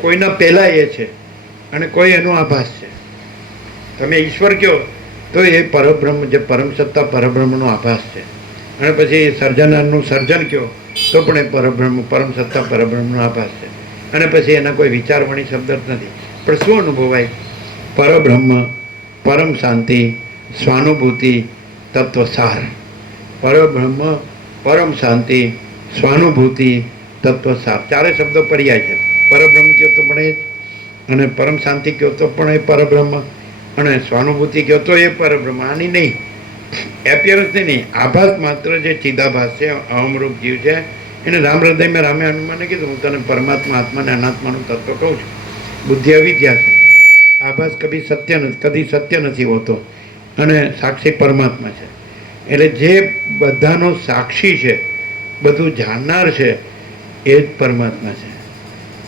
કોઈના પહેલાં એ છે, અને કોઈ એનો આભાસ છે. તમે ઈશ્વર કહો તો એ પરબ્રહ્મ, જે પરમ સત્તા પરબ્રહ્મનો આભાસ છે. અને પછી સર્જનારનું સર્જન કહો તો પણ એ પરબ્રહ્મ, પરમ સત્તા પરબ્રહ્મનો આભાસ છે. અને પછી એના કોઈ વિચારવાણી શબ્દ જ નથી. પણ શું અનુભવાય? પરબ્રહ્મ, પરમ શાંતિ, સ્વાનુભૂતિ, તત્વસાર. પરબ્રહ્મ, પરમ શાંતિ, સ્વાનુભૂતિ, તત્વસાર. ચારે શબ્દો પર્યાય છે. પરબ્રહ્મ કહો તો પણ એ જ, અને પરમ શાંતિ કહો તો પણ એ પરબ્રહ્મ, અને સ્વાનુભૂતિ કહો તો એ પરબ્રહ્મ. આની નહીં, એપિયરન્સની નહીં, આભાસ માત્ર જે ચિદાભાસ છે, અહમરૂપ જીવ છે, એને રામ હૃદયમાં રામે હનુમાને કીધું હું તને પરમાત્મા આત્માને અનાત્માનું તત્વ કહું છું. બુદ્ધિ અવિદ્યા છે, આભાસ કદી સત્ય નથી હોતો, અને સાક્ષી પરમાત્મા છે. એટલે જે બધાનો સાક્ષી છે, બધું જાણનાર છે, એ જ પરમાત્મા છે.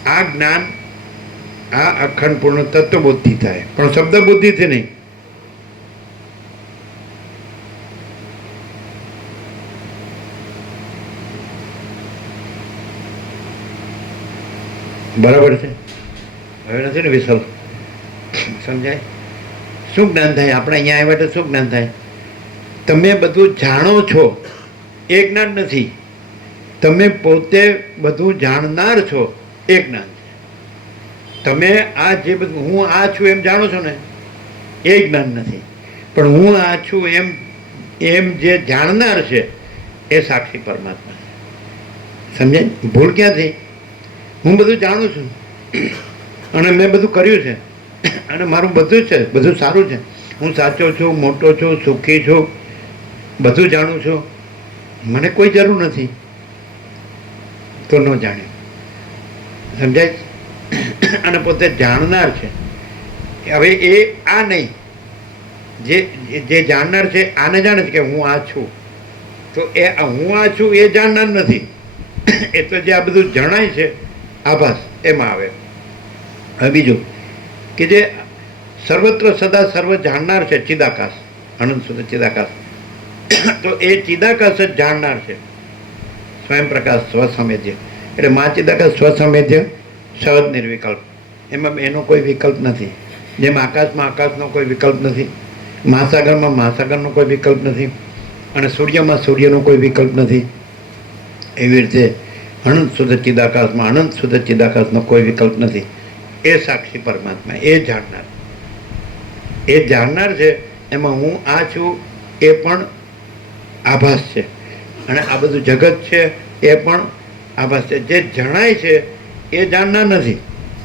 આ જ્ઞાન આ અખંડ પૂર્ણ તત્વ બુદ્ધિ થાય, પણ શબ્દ બુદ્ધિથી નહીં. બરાબર છે? હવે નથી ને વિસલ? સમજાય? શું જ્ઞાન થાય? આપણે અહીંયા આવ્યા તો શું જ્ઞાન થાય? તમે બધું જાણો છો એ જ્ઞાન નથી. તમે પોતે બધું જાણનાર છો એ જ્ઞાન છે. તમે આ જે બધું હું આ છું એમ જાણો છો ને એ જ્ઞાન નથી. પણ હું આ છું એમ એમ જે જાણનાર છે એ સાક્ષી પરમાત્મા છે. સમજાય? ભૂલ ક્યાંથી? હું બધું જાણું છું અને મેં બધું કર્યું છે અને મારું બધું છે, બધું સારું છે, હું સાચો છું, મોટો છું, સુખી છું, બધું જાણું છું, મને કોઈ જરૂર નથી, તો ન જાણે. સમજાય? અને પોતે જાણનાર છે. હવે એ આ નહીં, જે જાણનાર છે આને જાણે છે કે હું આ છું, તો એ હું આ છું એ જાણનાર નથી. એ તો જે આ બધું જણાય છે આભાસ એમાં આવે. હવે બીજું કે જે સર્વત્ર સદા સર્વ જાણનાર છે ચિદાકાશ, અનંત શુદ્ધ ચિદાકાશ, તો એ ચિદાકાશ જ જાણનાર છે. સ્વયં પ્રકાશ સ્વસમેધ્ય, એટલે મા ચિદાકાશ સ્વસમેધ્ય સહજ નિર્વિકલ્પ, એમાં એનો કોઈ વિકલ્પ નથી. જેમ આકાશમાં આકાશનો કોઈ વિકલ્પ નથી, મહાસાગરમાં મહાસાગરનો કોઈ વિકલ્પ નથી, અને સૂર્યમાં સૂર્યનો કોઈ વિકલ્પ નથી. એવી રીતે અનંત શુદ્ધ ચિદાકાશમાં અનંત શુદ્ધ ચિદાકાશનો કોઈ વિકલ્પ નથી. એ સાક્ષી પરમાત્મા, એ જાણનાર, એ જાણનાર છે. એમાં હું આ છું એ પણ આભાસ છે, અને આ બધું જગત છે એ પણ આભાસ છે. જે જણાય છે એ જાણનાર નથી.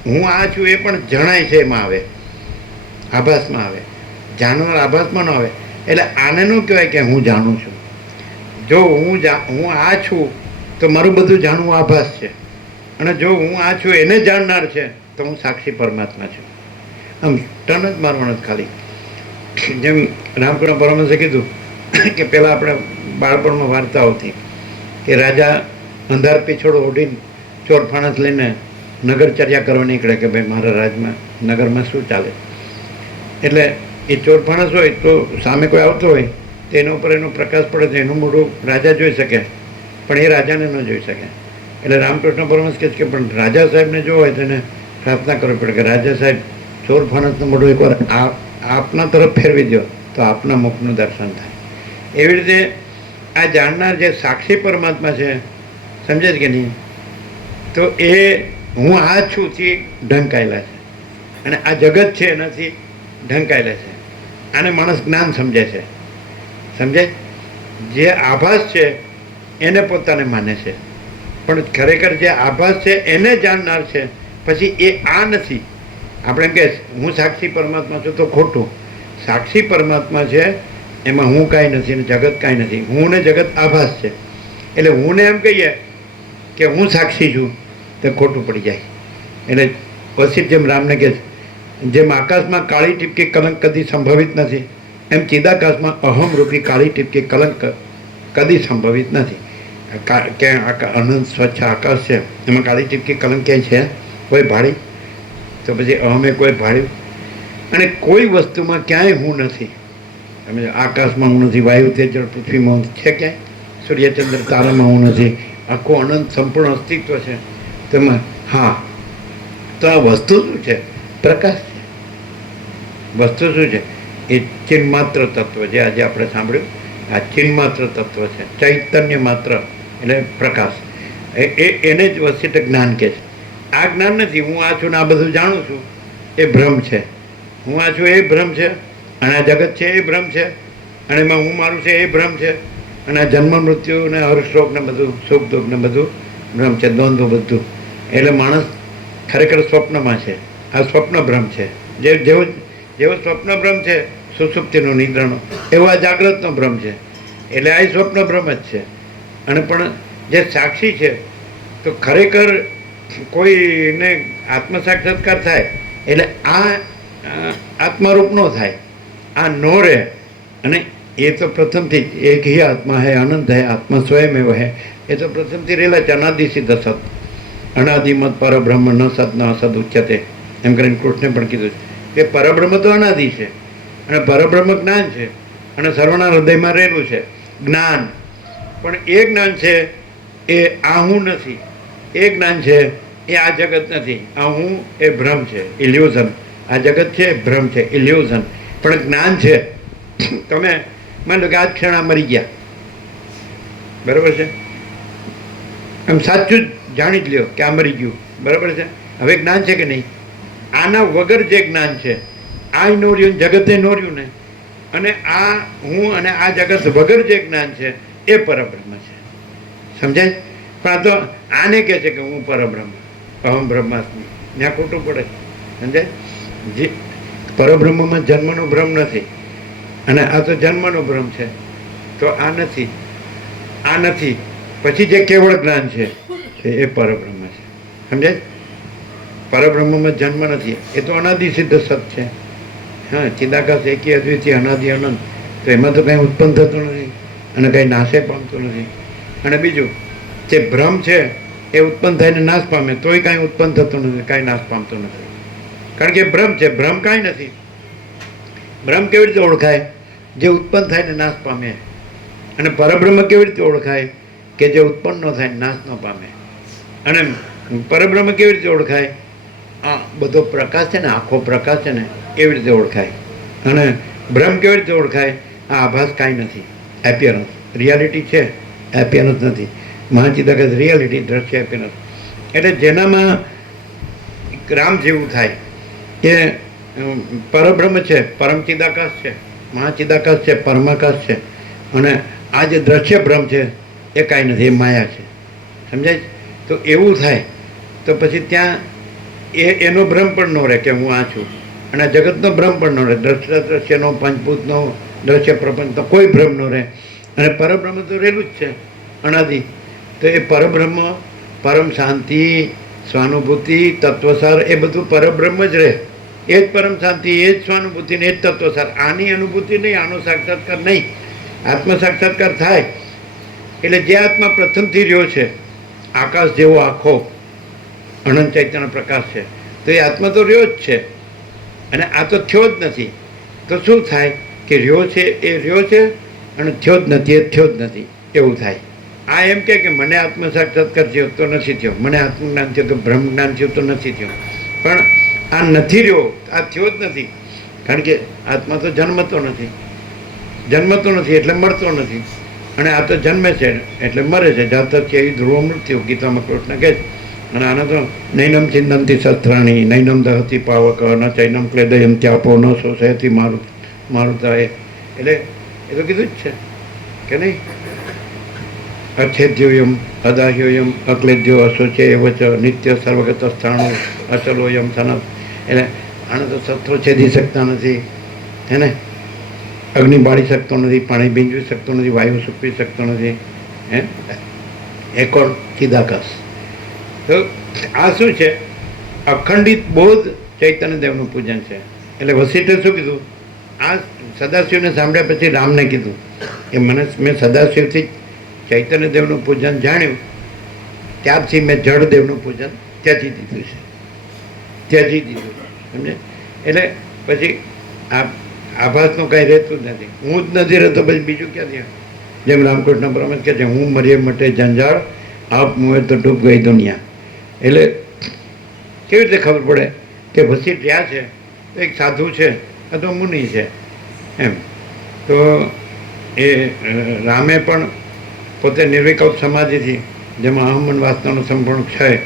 હું આ છું એ પણ જણાય છે એમાં આવે, આભાસમાં આવે. જાણનાર આભાસમાં ન આવે. એટલે આને ન કહેવાય કે હું જાણું છું. જો હું આ છું તો મારું બધું જાણવું આભાસ છે, અને જો હું આ છું એને જાણનાર છે તો હું સાક્ષી પરમાત્મા છું. આમ ટન જ મારવાનું જ ખાલી. જેમ રામકૃષ્ણ પરમહંસે કીધું કે પહેલાં આપણે બાળપણમાં વાર્તા આવતી કે રાજા અંધાર પીછોડો ઓઢીને ચોર ફાણસ લઈને નગરચર્યા કરવા નીકળે કે ભાઈ મારા રાજમાં નગરમાં શું ચાલે. એટલે એ ચોર ફાણસ હોય તો સામે કોઈ આવતો હોય તો એના ઉપર એનો પ્રકાશ પડે તો એનું મોઢું રાજા જોઈ શકે, પણ એ રાજાને ન જોઈ શકે. એટલે રામકૃષ્ણ પરમહંસ કહે છે કે પણ રાજા સાહેબને જોવો હોય તો એને પ્રાર્થના કરવી પડે કે રાજા સાહેબ ચોર ફાણસનું મોઢું એકવાર આપના તરફ ફેરવી દો તો આપના મુખનું દર્શન થાય. એવી રીતે આ જાણનાર જે સાક્ષી પરમાત્મા છે, સમજે છે કે નહીં? તો એ હું આ છું થી ઢંકાયેલા છે, અને આ જગત છે એનાથી ઢંકાયેલા છે. આને માણસ જ્ઞાન સમજે છે. સમજાય? જે આભાસ છે એને પોતાને માને છે, પણ ખરેખર જે આભાસ છે એને જાણનાર છે. પછી એ આ નથી. આપણે એમ કે હું સાક્ષી પરમાત્મા છું તો ખોટું. સાક્ષી પરમાત્મા છે એમાં હું કાંઈ નથી અને જગત કાંઈ નથી. હું ને જગત આભાસ છે. એટલે હું ને એમ કહીએ કે હું સાક્ષી છું તો ખોટું પડી જાય. એટલે પછી જેમ રામને કહે છે, જેમ આકાશમાં કાળી ટીપકી કલંક કદી સંભવિત નથી, એમ ચિદાકાશમાં અહમ રૂપી કાળી ટીપકી કલંક કદી સંભવિત નથી. કે અનંત સ્વચ્છ આકાશ છે એમાં કાળી ટીપકી કલંક ક્યાંય છે કોઈ ભાડી? તો પછી અહમે કોઈ ભાડ્યું? અને કોઈ વસ્તુમાં ક્યાંય હું નથી. તમે આકાશમાં હું નથી, વાયુ તેજ પૃથ્વીમાં હું છે ક્યાંય? સૂર્યચંદ્ર તારામાં હું નથી. આખું અનંત સંપૂર્ણ અસ્તિત્વ છે તેમાં. હા, તો આ વસ્તુ શું છે? પ્રકાશ છે. વસ્તુ શું છે? એ ચિન્માત્ર તત્વ, જે આજે આપણે સાંભળ્યું, આ ચિન્માત્ર તત્વ છે. ચૈતન્ય માત્ર એટલે પ્રકાશ. એને જ વસિષ્ઠ જ્ઞાન કહે છે. આ જ્ઞાન નથી. હું આ છું ને આ બધું જાણું છું એ ભ્રમ છે. હું આ છું એ ભ્રમ છે, અને આ જગત છે એ ભ્રમ છે, અને એમાં હું મારું છે એ ભ્રમ છે, અને આ જન્મ મૃત્યુ ને હર્ષશોક ને બધું સુખ દુઃખ ને બધું ભ્રમ છે, દ્વંદ્વ બધું. એટલે માણસ ખરેખર સ્વપ્નમાં છે. આ સ્વપ્ન ભ્રમ છે. જેવો સ્વપ્ન ભ્રમ છે સુષુપ્તિનો નિદ્રાનો, એવો આ જાગ્રતનો ભ્રમ છે. એટલે આ સ્વપ્ન ભ્રમ જ છે. અને પણ જે સાક્ષી છે તો ખરેખર કોઈને આત્મ સાક્ષાત્કાર થાય એટલે આ આત્મરૂપ ન થાય, આ નો રહે. અને એ તો પ્રથમથી જ એક હિ આત્મા હૈ અનંત હૈ આત્મા સ્વયં એવ હૈ. એ તો પ્રથમથી રહેલા છે. અનાદિ સિદ્ધ સત, અનાદિમત પરબ્રહ્મ ન સત ન અસદ ઉચ્યતે. એમ કરીને કૃષ્ણે પણ કીધું છે કે પરબ્રહ્મ તો અનાદિ છે અને પરબ્રહ્મ જ્ઞાન છે અને સર્વના હૃદયમાં રહેલું છે જ્ઞાન. પણ એ જ્ઞાન છે એ આ હું નથી, એ જ્ઞાન છે એ આ જગત નથી. આ હું એ ભ્રમ છે, ઇલ્યુઝન. આ જગત છે ભ્રમ છે, ઇલ્યુઝન. પણ જ્ઞાન છે. તમે માની લો કે આજ ક્ષણ આ મરી ગયા, બરાબર છે, એમ સાચું જ જાણી જ લ્યો કે આ મરી ગયું, બરાબર છે. હવે જ્ઞાન છે કે નહીં? આના વગર જે જ્ઞાન છે આ નો રહ્યું, જગતે નો રહ્યું ને, અને આ હું અને આ જગત વગર જે જ્ઞાન છે એ પરબ્રહ્મ છે. સમજાય? પણ આ તો આને કહે છે કે હું પરબ્રહ્મ, અહમ બ્રહ્માસ્મિ. ત્યાં ખોટું પડે. સમજાય? જે પરબ્રહ્મમાં જન્મનો ભ્રમ નથી અને આ તો જન્મનો ભ્રમ છે. તો આ નથી, આ નથી, પછી જે કેવળ જ્ઞાન છે એ પરબ્રહ્મ છે. સમજાય? પરબ્રહ્મમાં જન્મ નથી, એ તો અનાદિ સિદ્ધ સત છે. હા, ચિદાકાશ એકી અદ્વિતીય અનાદિ અનંત. તો એમાં તો કંઈ ઉત્પન્ન થતું નથી અને કંઈ નાશે પામતું નથી. અને બીજું જે ભ્રમ છે એ ઉત્પન્ન થઈને નાશ પામે, તોય કાંઈ ઉત્પન્ન થતું નથી, કાંઈ નાશ પામતું નથી. કારણ કે ભ્રમ છે, ભ્રમ કાંઈ નથી. ભ્રમ કેવી રીતે ઓળખાય? જે ઉત્પન્ન થાય ને નાશ પામે. અને પરબ્રહ્મ કેવી રીતે ઓળખાય? કે જે ઉત્પન્ન ન થાય, નાશ ન પામે. અને પરબ્રહ્મ કેવી રીતે ઓળખાય? આ બધો પ્રકાશ છે ને, આખો પ્રકાશ છે ને, એવી રીતે ઓળખાય. અને ભ્રમ કેવી રીતે ઓળખાય? આ આભાસ કાંઈ નથી, એપિયરન્સ. રિયાલિટી છે, એપિયરન્સ નથી. મહાચિદાકાશ રિયાલિટી, દ્રશ્ય, એપિયરન્સ. એટલે જેનામાં રામ જેવું થાય કે પરબ્રહ્મ છે, પરમ ચિદાકાશ છે, મહાચિદાકાશ છે, પરમાકાશ છે, અને આ જે દ્રશ્ય ભ્રમ છે એ કાંઈ નથી, એ માયા છે. સમજાય? તો એવું થાય તો પછી ત્યાં એનો ભ્રમ પણ ન રહે કે હું આ છું, અને જગતનો ભ્રમ પણ ન રહે, દ્રશ્યનો, પંચભૂતનો, દ્રશ્ય પ્રપંચનો કોઈ ભ્રમ ન રહે. અને પરબ્રહ્મ તો રહેલું જ છે અનાદિ. તો એ પરબ્રહ્મ, પરમ શાંતિ, સ્વાનુભૂતિ, તત્વસાર, એ બધું પરબ્રહ્મ જ રહે. એ જ પરમ શાંતિ, એ જ સ્વાનુભૂતિ ને એ જ તત્વસાર. આની અનુભૂતિ નહીં, આનો સાક્ષાત્કાર નહીં. આત્મ સાક્ષાત્કાર થાય એટલે જે આત્મા પ્રથમથી રહ્યો છે, આકાશ જેવો આખો અનંત ચૈતન્ય પ્રકાશ છે, તો એ આત્મા તો રહ્યો જ છે અને આ તો થયો જ નથી. તો શું થાય કે રહ્યો છે એ રહ્યો છે અને થયો જ નથી એ થયો જ નથી, એવું થાય. આ એમ કે મને આત્મ સાક્ષાત્કાર થયો તો નથી થયો, મને આત્મજ્ઞાન થયું તો બ્રહ્મ જ્ઞાન થયું તો નથી થયું. પણ આ નથી રહ્યો, આ થયો જ નથી. કારણ કે આત્મા તો જન્મતો નથી, જન્મતો નથી એટલે મળતો નથી, અને આ તો જન્મે છે એટલે મરે છે. જાતક છે એ ધ્રુવ મૃત્યુ, ગીતામાં કૃષ્ણ કહે છે. અને આને તો નૈનમ ચિંતનથી શસ્ત્રાણી, નૈનમ દહતી પાવક, ન ચૈનમ ક્લેદયમ ત્યાપો, ન શોષયથી મારુતા. એટલે એ તો કીધું જ છે કે નહીં? અચ્છેદ્યોયમ અદાહ્યોયમ અક્લેદ્યો અશોચે એવચ નિત્ય સર્વગત સ્થાણુ અચલોયમ સનત. એટલે આને તો શસ્ત્રો છેદી શકતા નથી, હે ને? અગ્નિ બાળી શકતો નથી, પાણી ભીંજવી શકતો નથી, વાયુ સૂકવી શકતો નથી. હે? એ કોણ? ચિદાકાશ. તો આ શું છે? અખંડિત બોધ ચૈતન્યદેવનું પૂજન છે. એટલે વસિષ્ઠે શું કીધું? આ સદાશિવને સાંભળ્યા પછી રામને કીધું કે મેં સદાશિવથી ચૈતન્યદેવનું પૂજન જાણ્યું, ત્યારથી મેં જળદેવનું પૂજન ત્યજી દીધું છે, ત્યજી દીધું. સમજે? એટલે પછી આ આભાસનું કાંઈ રહેતું જ નથી. હું જ નથી રહેતો પછી બીજું ક્યાંથી? જેમ રામકૃષ્ણ પરમહંસ કહે છે, હું મરીએ મટે જંજાળ, આપ મુએ તો ડૂબ ગઈ દુનિયા. એટલે કેવી રીતે ખબર પડે કે વસિષ્ઠ રહ્યા છે તો એક સાધુ છે અથવા મુનિ છે એમ? તો એ રામે પણ પોતે નિર્વિકલ્પ સમાધિથી, જેમાં અહમન વાસનાનો સંપૂર્ણ ક્ષય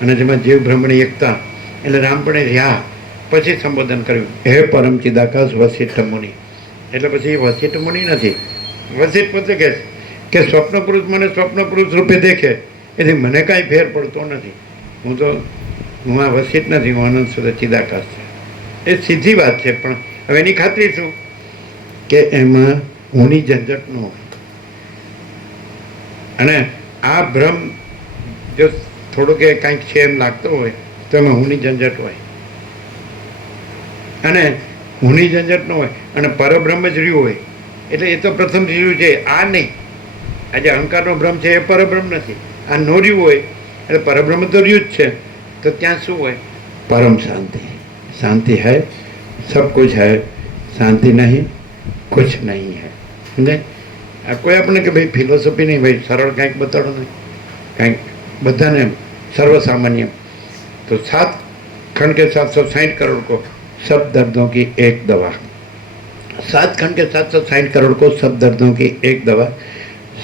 અને જેમાં જીવ બ્રહ્મણી એકતા, એટલે રામ પણ એ રહ્યા પછી સંબોધન કર્યું, હે પરમ ચિદાકાશ વસિષ્ઠ મુનિ. એટલે પછી વસિષ્ઠ મુનિ નથી, વસિષ્ઠ પોતે કહે છે કે સ્વપ્ન પુરુષ મને સ્વપ્ન પુરુષ રૂપે દેખે એથી મને કાંઈ ફેર પડતો નથી. હું આ વસિષ્ઠ નથી, હું અનંત શુદ્ધ ચિદાકાશ છે. એ સીધી વાત છે. પણ હવે એની ખાતરી શું? કે એમાં હુંની ઝંઝટ ન હોય. અને આ ભ્રમ જો થોડુંક કાંઈક છે એમ લાગતો હોય તો એમાં હુંની ઝંઝટ હોય, અને હુંની ઝંઝટ ન હોય અને પરબ્રહ્મ જ રહ્યું હોય. એટલે એ તો પ્રથમ રહ્યું છે, આ નહીં. આ જે અહંકારનો ભ્રમ છે એ પરબ્રહ્મ નથી. આ નો રહ્યું હોય એટલે પરબ્રહ્મ તો રહ્યું જ છે. તો ત્યાં શું હોય? પરમ શાંતિ. शांति है, सब कुछ है, शांति नहीं कुछ नहीं है. समझे? આ કોઈ આપણે કે ભાઈ ફિલોસોફી નહીં, ભાઈ સરળ કાંઈક બતાડો નહીં, કાંઈક બધાને सर्वसामान्य. तो 7 खंड के 760 करोड़ को सब दर्दों की एक दवा. 7 खंड के 760 करोड़ को सब दर्दों की एक दवा.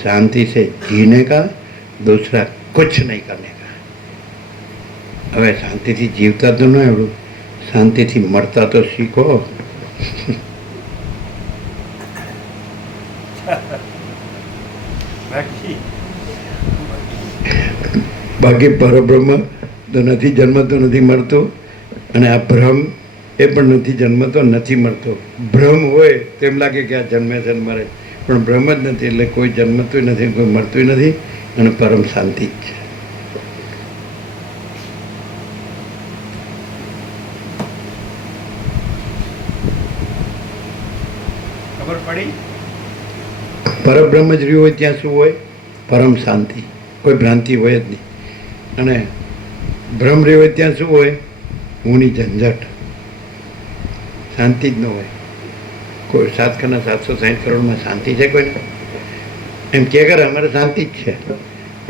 शांति से जीने का, दूसरा कुछ नहीं करने का. હવે શાંતિથી જીવતા તો ન આવડું, શાંતિથી મરતા તો શીખો. બાકી પરબ્રહ્મ તો નથી જન્મતો, નથી મરતો, અને આ ભ્રમ એ પણ નથી જન્મતો, નથી મરતો. ભ્રમ હોય તેમ લાગે કે આ જન્મે છે ને મરે, પણ ભ્રમ જ નથી, એટલે કોઈ જન્મતું નથી, કોઈ મરતું નથી, અને પરમ શાંતિ જ છે. ખબર પડી? પરબ્રહ્મ જ રહ્યું હોય ત્યાં શું હોય? પરમ શાંતિ. કોઈ ભ્રાંતિ હોય જ નહીં. અને ભ્રમ રહ્યો હોય ત્યાં શું હોય? હુંની ઝંઝટ, શાંતિ જ ન હોય. કોઈ 7 ખંડના 760 કરોડમાં શાંતિ છે કોઈ? એમ કે કરે અમારે શાંતિ જ છે,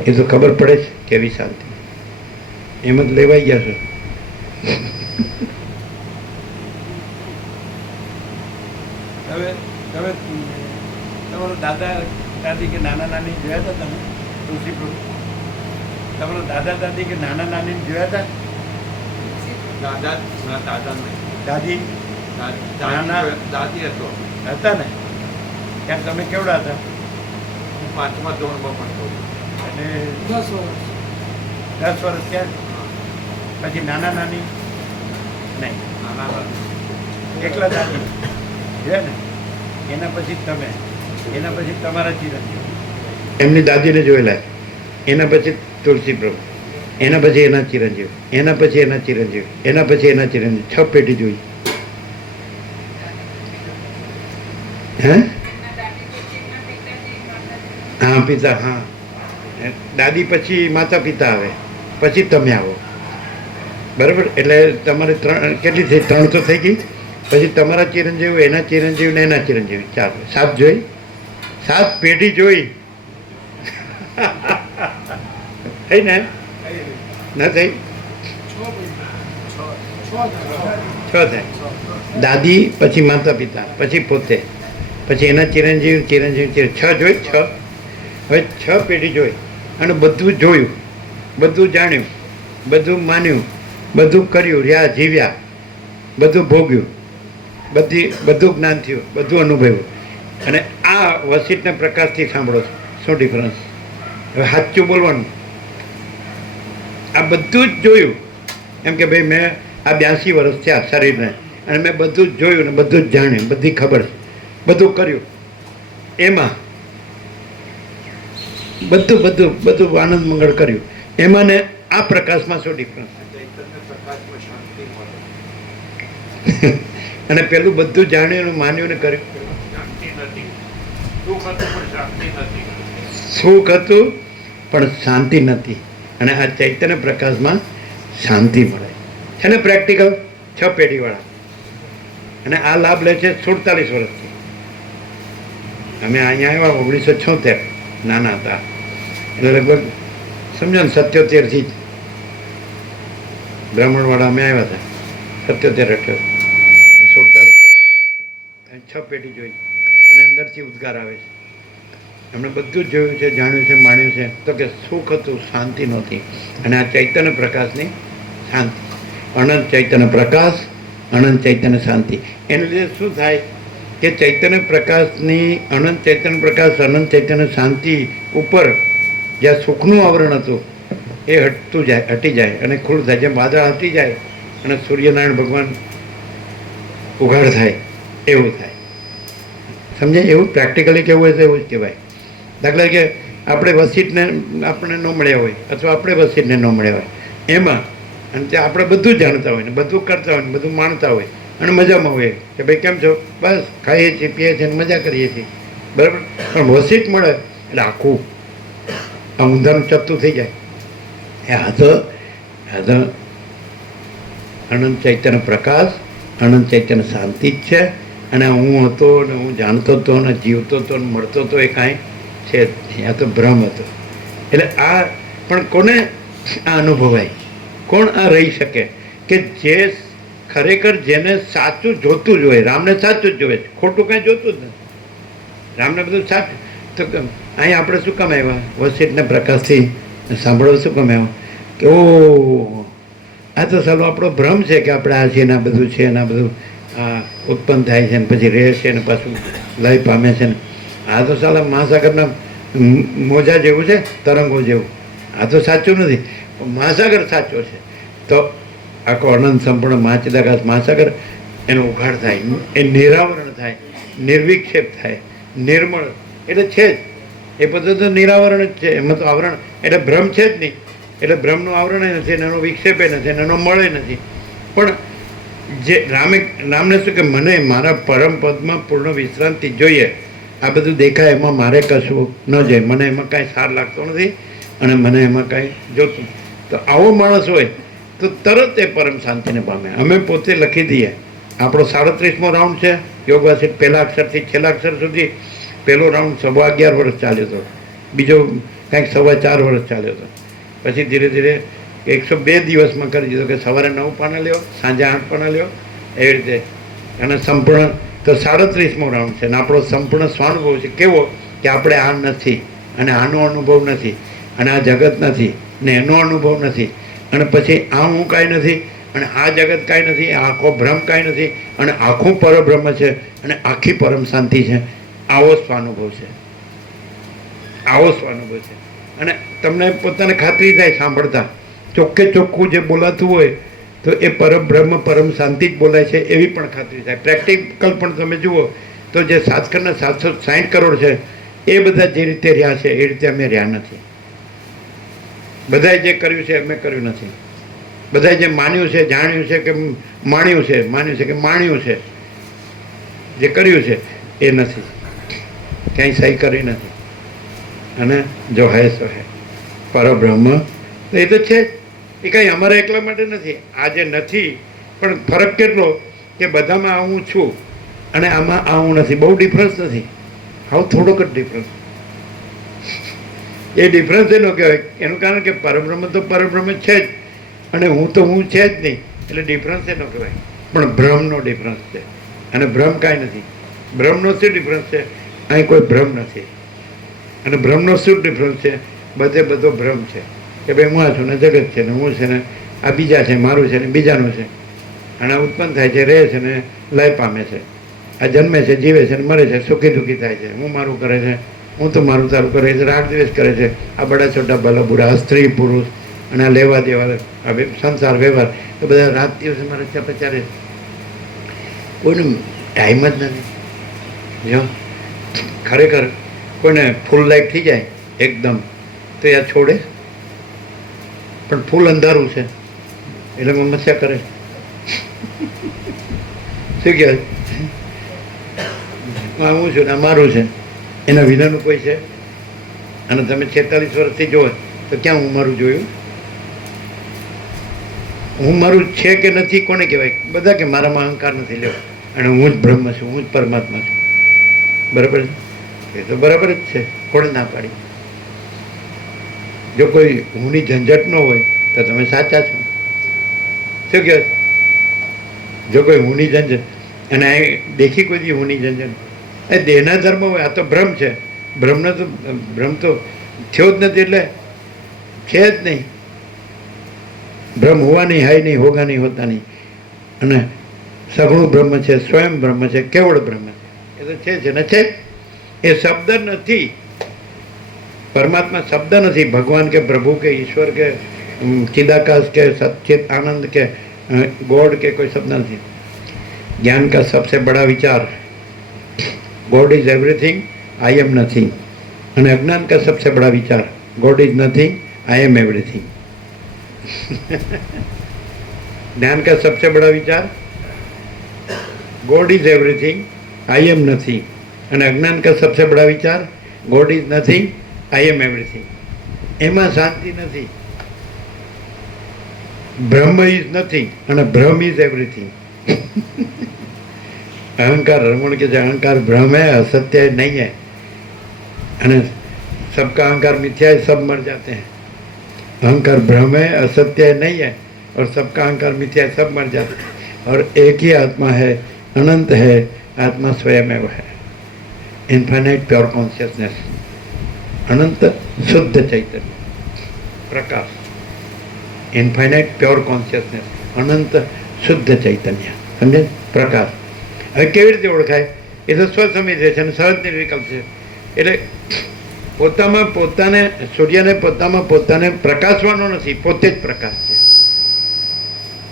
એ તો ખબર પડે છે કેવી શાંતિ. એમ જ લેવાઈ ગયા છો. હવે હવે તમારા દાદા દાદી કે નાના નાની જોયા હતા તમે? તુલસી પ્રભુ તમારા દાદા દાદી કે નાના નાની જોયા હતા? દાદી દાદી હતો હતા ને? ત્યાં તમે કેવડા હતા? હું 5મા ધોરણમાં ભણતો અને 10 વર્ષ ત્યાં. પછી નાના નાની નહીં, નાના એકલા દાદી જોયા ને? એના પછી તમે, એના પછી તમારા ચિરંજીવ, એમની દાદીને જોયેલા, એના પછી તુલસી પ્રભુ, એના પછી એના ચિરંજીવ, એના પછી એના ચિરંજીવ, એના પછી એના ચિરંજીવ. 6 પેઢી જોઈ. હે? હા, પિતા. હા, દાદી પછી માતા પિતા આવે, પછી તમે આવો. બરાબર? એટલે તમારે 3 કેટલી થઈ? 3 તો થઈ ગઈ. પછી તમારા ચિરંજીવ, એના ચિરંજીવ ને એના ચિરંજીવ. 4, 7 જોઈ. 7 પેઢી જોઈ. થઈ ને? ના થઈ? 6 થાય. દાદી પછી માતા પિતા, પછી પોતે, પછી એના ચિરંજીવ, ચિરંજીવ, 6 જોઈ. 6. હવે 6 પેઢી જોઈ અને બધું જોયું, બધું જાણ્યું, બધું માન્યું, બધું કર્યું, રહ્યા જીવ્યા, બધું ભોગ્યું, બધું જ્ઞાન થયું, બધું અનુભવ્યું. અને આ વસીતને પ્રકાશથી સાંભળો છો. શું ડિફરન્સ? હવે સાચું બોલવાનું. આ બધું જ જોયું, એમ કે ભાઈ મેં આ 82 વર્ષ થયા શરીરને, અને મેં બધું જ જોયું ને બધું જ જાણ્યું, બધી ખબર છે, બધું કર્યું. એમાં બધું આનંદ મંગળ કર્યું. એમાં ને આ પ્રકાશમાં શું ડિફરન્સ? પ્રકાશમાં શાંતિ મળે. અને પેલું બધું જાણ્યું, માન્યું ને કર્યું. શાંતિ નથી. સુખ હતું પણ શાંતિ નથી. સુખ હતું પણ શાંતિ નથી. અને આ ચૈતન્ય પ્રકાશમાં શાંતિ મળે છે ને. પ્રેક્ટિકલ 6 પેઢીવાળા. અને આ લાભ લે છે 47 વર્ષથી. અમે અહીંયા આવ્યા 1976, નાના હતા, એટલે લગભગ સમજો ને 77થી જ બ્રાહ્મણવાળા અમે આવ્યા હતા. 77, 48, 6 પેઢી જોઈ. અને અંદરથી ઉદ્ગાર આવે છે. એમણે બધું જ જોયું છે, જાણ્યું છે, માણ્યું છે. તો કે સુખ હતું, શાંતિ નહોતી. અને આ ચૈતન્ય પ્રકાશની શાંતિ. અનંત ચૈતન્ય પ્રકાશ, અનંત ચૈતન્ય શાંતિ. એને લીધે શું થાય કે ચૈતન્ય પ્રકાશની, અનંત ચૈતન્ય પ્રકાશ, અનંત ચૈતન્ય શાંતિ ઉપર જ્યાં સુખનું આવરણ હતું એ હટી જાય અને ખુલ્લું થાય. જેમ વાદળ હટી જાય અને સૂર્યનારાયણ ભગવાન ઉઘાડ થાય, એવું થાય. સમજે? એવું પ્રેક્ટિકલી કેવું હોય તો એવું જ કહેવાય. દાખલા કે આપણે વસીતને આપણને ન મળ્યા હોય, અથવા આપણે વસીતને ન મળ્યા હોય, એમાં અને ત્યાં આપણે બધું જાણતા હોય ને બધું કરતા હોય ને બધું માણતા હોય અને મજામાં હોય કે ભાઈ કેમ છો, બસ ખાઈએ છીએ, પીએ છીએ, મજા કરીએ છીએ, બરાબર. પણ વસીત મળે એટલે આખું આ ઊંધાનું ચત્તું થઈ જાય. એ આ તો અનંત ચૈતન્ય પ્રકાશ, અનંત ચૈતન્ય શાંતિ જ છે. અને હું હતો ને હું જાણતો હતો ને જીવતો હતો ને મળતો હતો એ કાંઈ છે જ નહીં. આ તો ભ્રમ હતો. એટલે આ પણ કોને આ અનુભવાય? કોણ આ રહી શકે કે જે ખરેખર જેને સાચું જોતું જ હોય? રામને સાચું જ જોવે છે, ખોટું કાંઈ જોતું જ નથી. રામને બધું સાચું. તો અહીં આપણે શું કામ આવ્યા? વસીટને પ્રકાશથી સાંભળવા શું કામ આવ્યા? કે ઓ આ તો સાલો આપણો ભ્રમ છે કે આપણે આ છે ને આ બધું છે ને આ બધું આ ઉત્પન્ન થાય છે ને પછી રહે છે ને પાછું લય પામે છે ને આ તો સાલા મહાસાગરના મોજા જેવું છે, તરંગો જેવું. આ તો સાચું નથી. મહાસાગર સાચો છે. તો આખો અનંત સંપૂર્ણ મહાચિદાકાશ મહાસાગર એનો ઉઘાડ થાય, એ નિરાવરણ થાય, નિર્વિક્ષેપ થાય, નિર્મળ એટલે છે જ. એ બધું તો નિરાવરણ જ છે. એમાં તો આવરણ એટલે ભ્રમ છે જ નહીં. એટલે ભ્રમનું આવરણ નથી, એનો વિક્ષેપે નથી, એનો મળે નથી. પણ જે રામને શું કે મને મારા પરમ પદમાં પૂર્ણ વિશ્રાંતિ જોઈએ. આ બધું દેખાય એમાં મારે કશું ન જોઈએ. મને એમાં કાંઈ સાર લાગતો નથી અને મને એમાં કાંઈ જોતું. તો આવો માણસ હોય તો તરત એ પરમ શાંતિને પામે. અમે પોતે લખી દઈએ. આપણો 37મો રાઉન્ડ છે યોગવાસિત. પહેલા અક્ષરથી છેલ્લા અક્ષર સુધી પહેલો રાઉન્ડ 11.25 વર્ષ ચાલ્યો હતો. બીજો કંઈક 4.25 વર્ષ ચાલ્યો હતો. પછી ધીરે ધીરે 102 દિવસમાં કરી દીધો કે સવારે 9 પાના લ્યો, સાંજે 8 પાના લ્યો, એવી રીતે. અને સંપૂર્ણ તો 37મો રાઉન્ડ છે. અને આપણો સંપૂર્ણ સ્વાનુભવ છે. કેવો કે આપણે આ નથી અને આનો અનુભવ નથી અને આ જગત નથી ને એનો અનુભવ નથી અને પછી આ હું કાંઈ નથી અને આ જગત કાંઈ નથી, આ આખો ભ્રમ કાંઈ નથી અને આખું પરબ્રહ્મ છે અને આખી પરમ શાંતિ છે. આવો સ્વાનુભવ છે. આવો સ્વાનુભવ છે. અને તમને પોતાને ખાતરી થાય સાંભળતા, ચોખ્ખે ચોખ્ખું જે બોલાતું હોય તો એ પરબ્રહ્મ પરમ શાંતિ જ બોલાય છે એવી પણ ખાતરી થાય. પ્રેક્ટિકલ પણ તમે જુઓ તો જે 760 કરોડ છે એ બધા જે રીતે રહ્યા છે એ રીતે અમે રહ્યા નથી. બધાએ જે કર્યું છે અમે કર્યું નથી. બધાએ જે માન્યું છે, જાણ્યું છે કે માણ્યું છે, માન્યું છે કે માણ્યું છે, જે કર્યું છે એ નથી. ક્યાંય સહી કરી નથી. અને જો હે સો હે પરબ્રહ્મ તો એ તો છે જ. એ કાંઈ અમારા એકલા માટે નથી. આ જે નથી પણ ફરક કેટલો કે બધામાં આ હું છું અને આમાં આ હું નથી. બહુ ડિફરન્સ નથી. હાવ થોડોક જ ડિફરન્સ. એ ડિફરન્સ એનો કહેવાય. એનું કારણ કે પરબ્રહ્મ તો પરબ્રહ્મ છે જ અને હું તો હું છે જ નહીં. એટલે ડિફરન્સ એનો કહેવાય. પણ ભ્રમનો ડિફરન્સ છે. અને ભ્રમ કાંઈ નથી. ભ્રમનો શું ડિફરન્સ છે? અહીં કોઈ ભ્રમ નથી. અને ભ્રમનો શું ડિફરન્સ છે? બધે બધો ભ્રમ છે કે ભાઈ હું આ છું ને જગત છે ને હું છે ને આ બીજા છે, મારું છે ને બીજાનું છે. અને આ ઉત્પન્ન થાય છે, રહે છે ને લય પામે છે. આ જન્મે છે, જીવે છે ને મરે છે, સુખી દુઃખી થાય છે, હું મારું કરે છે, હું તો મારું તારું કરે છે, રાગ દ્વેષ કરે છે. આ બડા છોટા ભલા બુરા, સ્ત્રી પુરુષ અને આ લેવા દેવા, આ સંસાર વ્યવહાર એ બધા રાત દિવસે મારે પચારે. કોઈનું ટાઈમ જ નથી. જો ખરેખર કોઈને ફૂલ લાઈટ થઈ જાય એકદમ તો યાર છોડે. પણ ફૂલ અંધારું છે એટલે સમસ્યા કરે. શું કહેવાય? હું છું ને મારું છે, એના વિનાનું કોઈ છે? અને તમે 46 વર્ષથી જોવો તો ક્યાં હું મારું જોયું? હું મારું છે કે નથી કોને કહેવાય? બધા કે મારામાં અહંકાર નથી લેવો અને હું જ બ્રહ્મ છું, હું જ પરમાત્મા છું. બરાબર છે? એ તો બરાબર જ છે. કોણે ના પાડી? જો કોઈ હુંની ઝંઝટ ન હોય તો તમે સાચા છો. શું કહે? જો કોઈ હુંની ઝંઝટ અને આ દેખી કોઈ દી હુંની ઝંઝટ એ દેહના ધર્મ હોય. આ તો ભ્રમ છે. ભ્રમ તો થયો જ નથી એટલે છે જ નહીં. ભ્રમ હોવા નહીં, હાય નહીં, હોગા નહીં, હોતા નહીં. અને સગુણ બ્રહ્મ છે, સ્વયં બ્રહ્મ છે, કેવળ બ્રહ્મ છે. એ તો છે ને છે. એ શબ્દ નથી. પરમાત્મા શબ્દ નથી. ભગવાન કે પ્રભુ કે ઈશ્વર કે ચિદાકાશ કે સચિત આનંદ કે ગોડ के कोई शब्द नहीं. ज्ञान का सबसे बड़ा विचार God is everything, I am nothing. અને અજ્ઞાન का सबसे बड़ा विचार God is nothing, I am everything. ज्ञान का सबसे बड़ा विचार God is everything, I am nothing. અને અજ્ઞાન का सबसे बड़ा विचार God is nothing, I am everything. એમાં શાંતિ નથી. બ્રહ્મ ઇઝ નથિંગ અને બ્રહ્મ ઇઝ એવરીથિંગ. अहंकार रमण के जो अहंकार भ्रम है, असत्य है, नहीं है, अने सबका अहंकार मिथ्या है, सब मर जाते हैं. अहंकार भ्रम है, असत्य है, नहीं है, और सबका अहंकार मिथ्या है, सब मर जाते हैं. और एक ही आत्मा है, अनंत है, आत्मा स्वयं है, इन्फाइनाइट प्योर कॉन्शियसनेस, अनंत शुद्ध चैतन्य प्रकाश, इन्फाइनाइट प्योर कॉन्शियसनेस, अनंत शुद्ध चैतन्य, समझे, प्रकाश. હવે કેવી રીતે ઓળખાય? એ તો સ્વસમિત છે અને સહજ નિર્વિકલ્પ છે. એટલે પોતામાં પોતાને, સૂર્યને પોતામાં પોતાને પ્રકાશવાનો નથી, પોતે જ પ્રકાશ છે.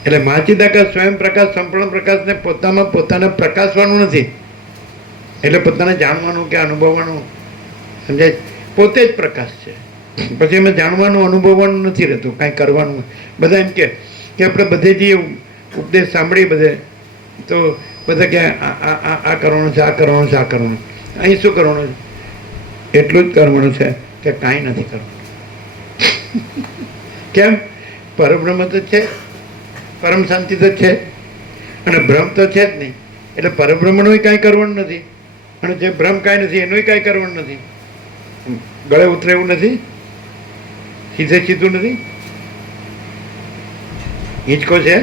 એટલે મહાચિદાકાશ સ્વયં પ્રકાશ, સંપૂર્ણ પ્રકાશને પોતામાં પોતાને પ્રકાશવાનું નથી, એટલે પોતાને જાણવાનું કે અનુભવવાનું, સમજાય, પોતે જ પ્રકાશ છે. પછી એમાં જાણવાનું અનુભવવાનું નથી રહેતું, કાંઈ કરવાનું. બધા એમ કે આપણે બધે જે ઉપદેશ સાંભળી બધે, તો બધા કે આ કરવાનું છે, આ કરવાનું છે, આ કરવાનું. અહીં શું કરવાનું છે? એટલું જ કરવાનું છે કે કાંઈ નથી કરવાનું. કેમ? પરબ્રહ્મ તો છે, પરમ શાંતિ તો છે, અને ભ્રમ તો છે જ નહીં. એટલે પરબ્રહ્મનું કાંઈ કરવાનું નથી, અને જે ભ્રમ કાંઈ નથી એનું કાંઈ કરવાનું નથી. ગળે ઉતરે એવું નથી, સીધે સીધું નથી, હિંચકો છે.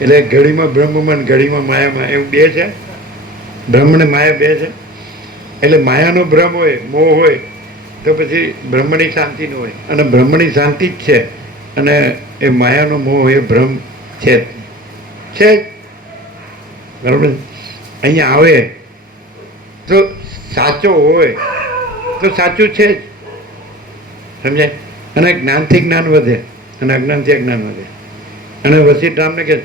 એટલે ઘડીમાં બ્રહ્મમાં ઘડીમાં માયામાં એવું બે છે. બ્રહ્મ ને માયા બે છે. એટલે માયાનો ભ્રમ હોય, મોહ હોય, તો પછી બ્રહ્મની શાંતિ ન હોય. અને બ્રહ્મની શાંતિ જ છે, અને એ માયાનો મોહ એ ભ્રમ છે જ છે જ. બરાબર? અહીંયા આવે તો સાચો હોય તો સાચું છે જ, સમજાય. અને જ્ઞાનથી જ્ઞાન વધે અને અજ્ઞાનથી અજ્ઞાન વધે. અને વશિષ્ઠરામને કે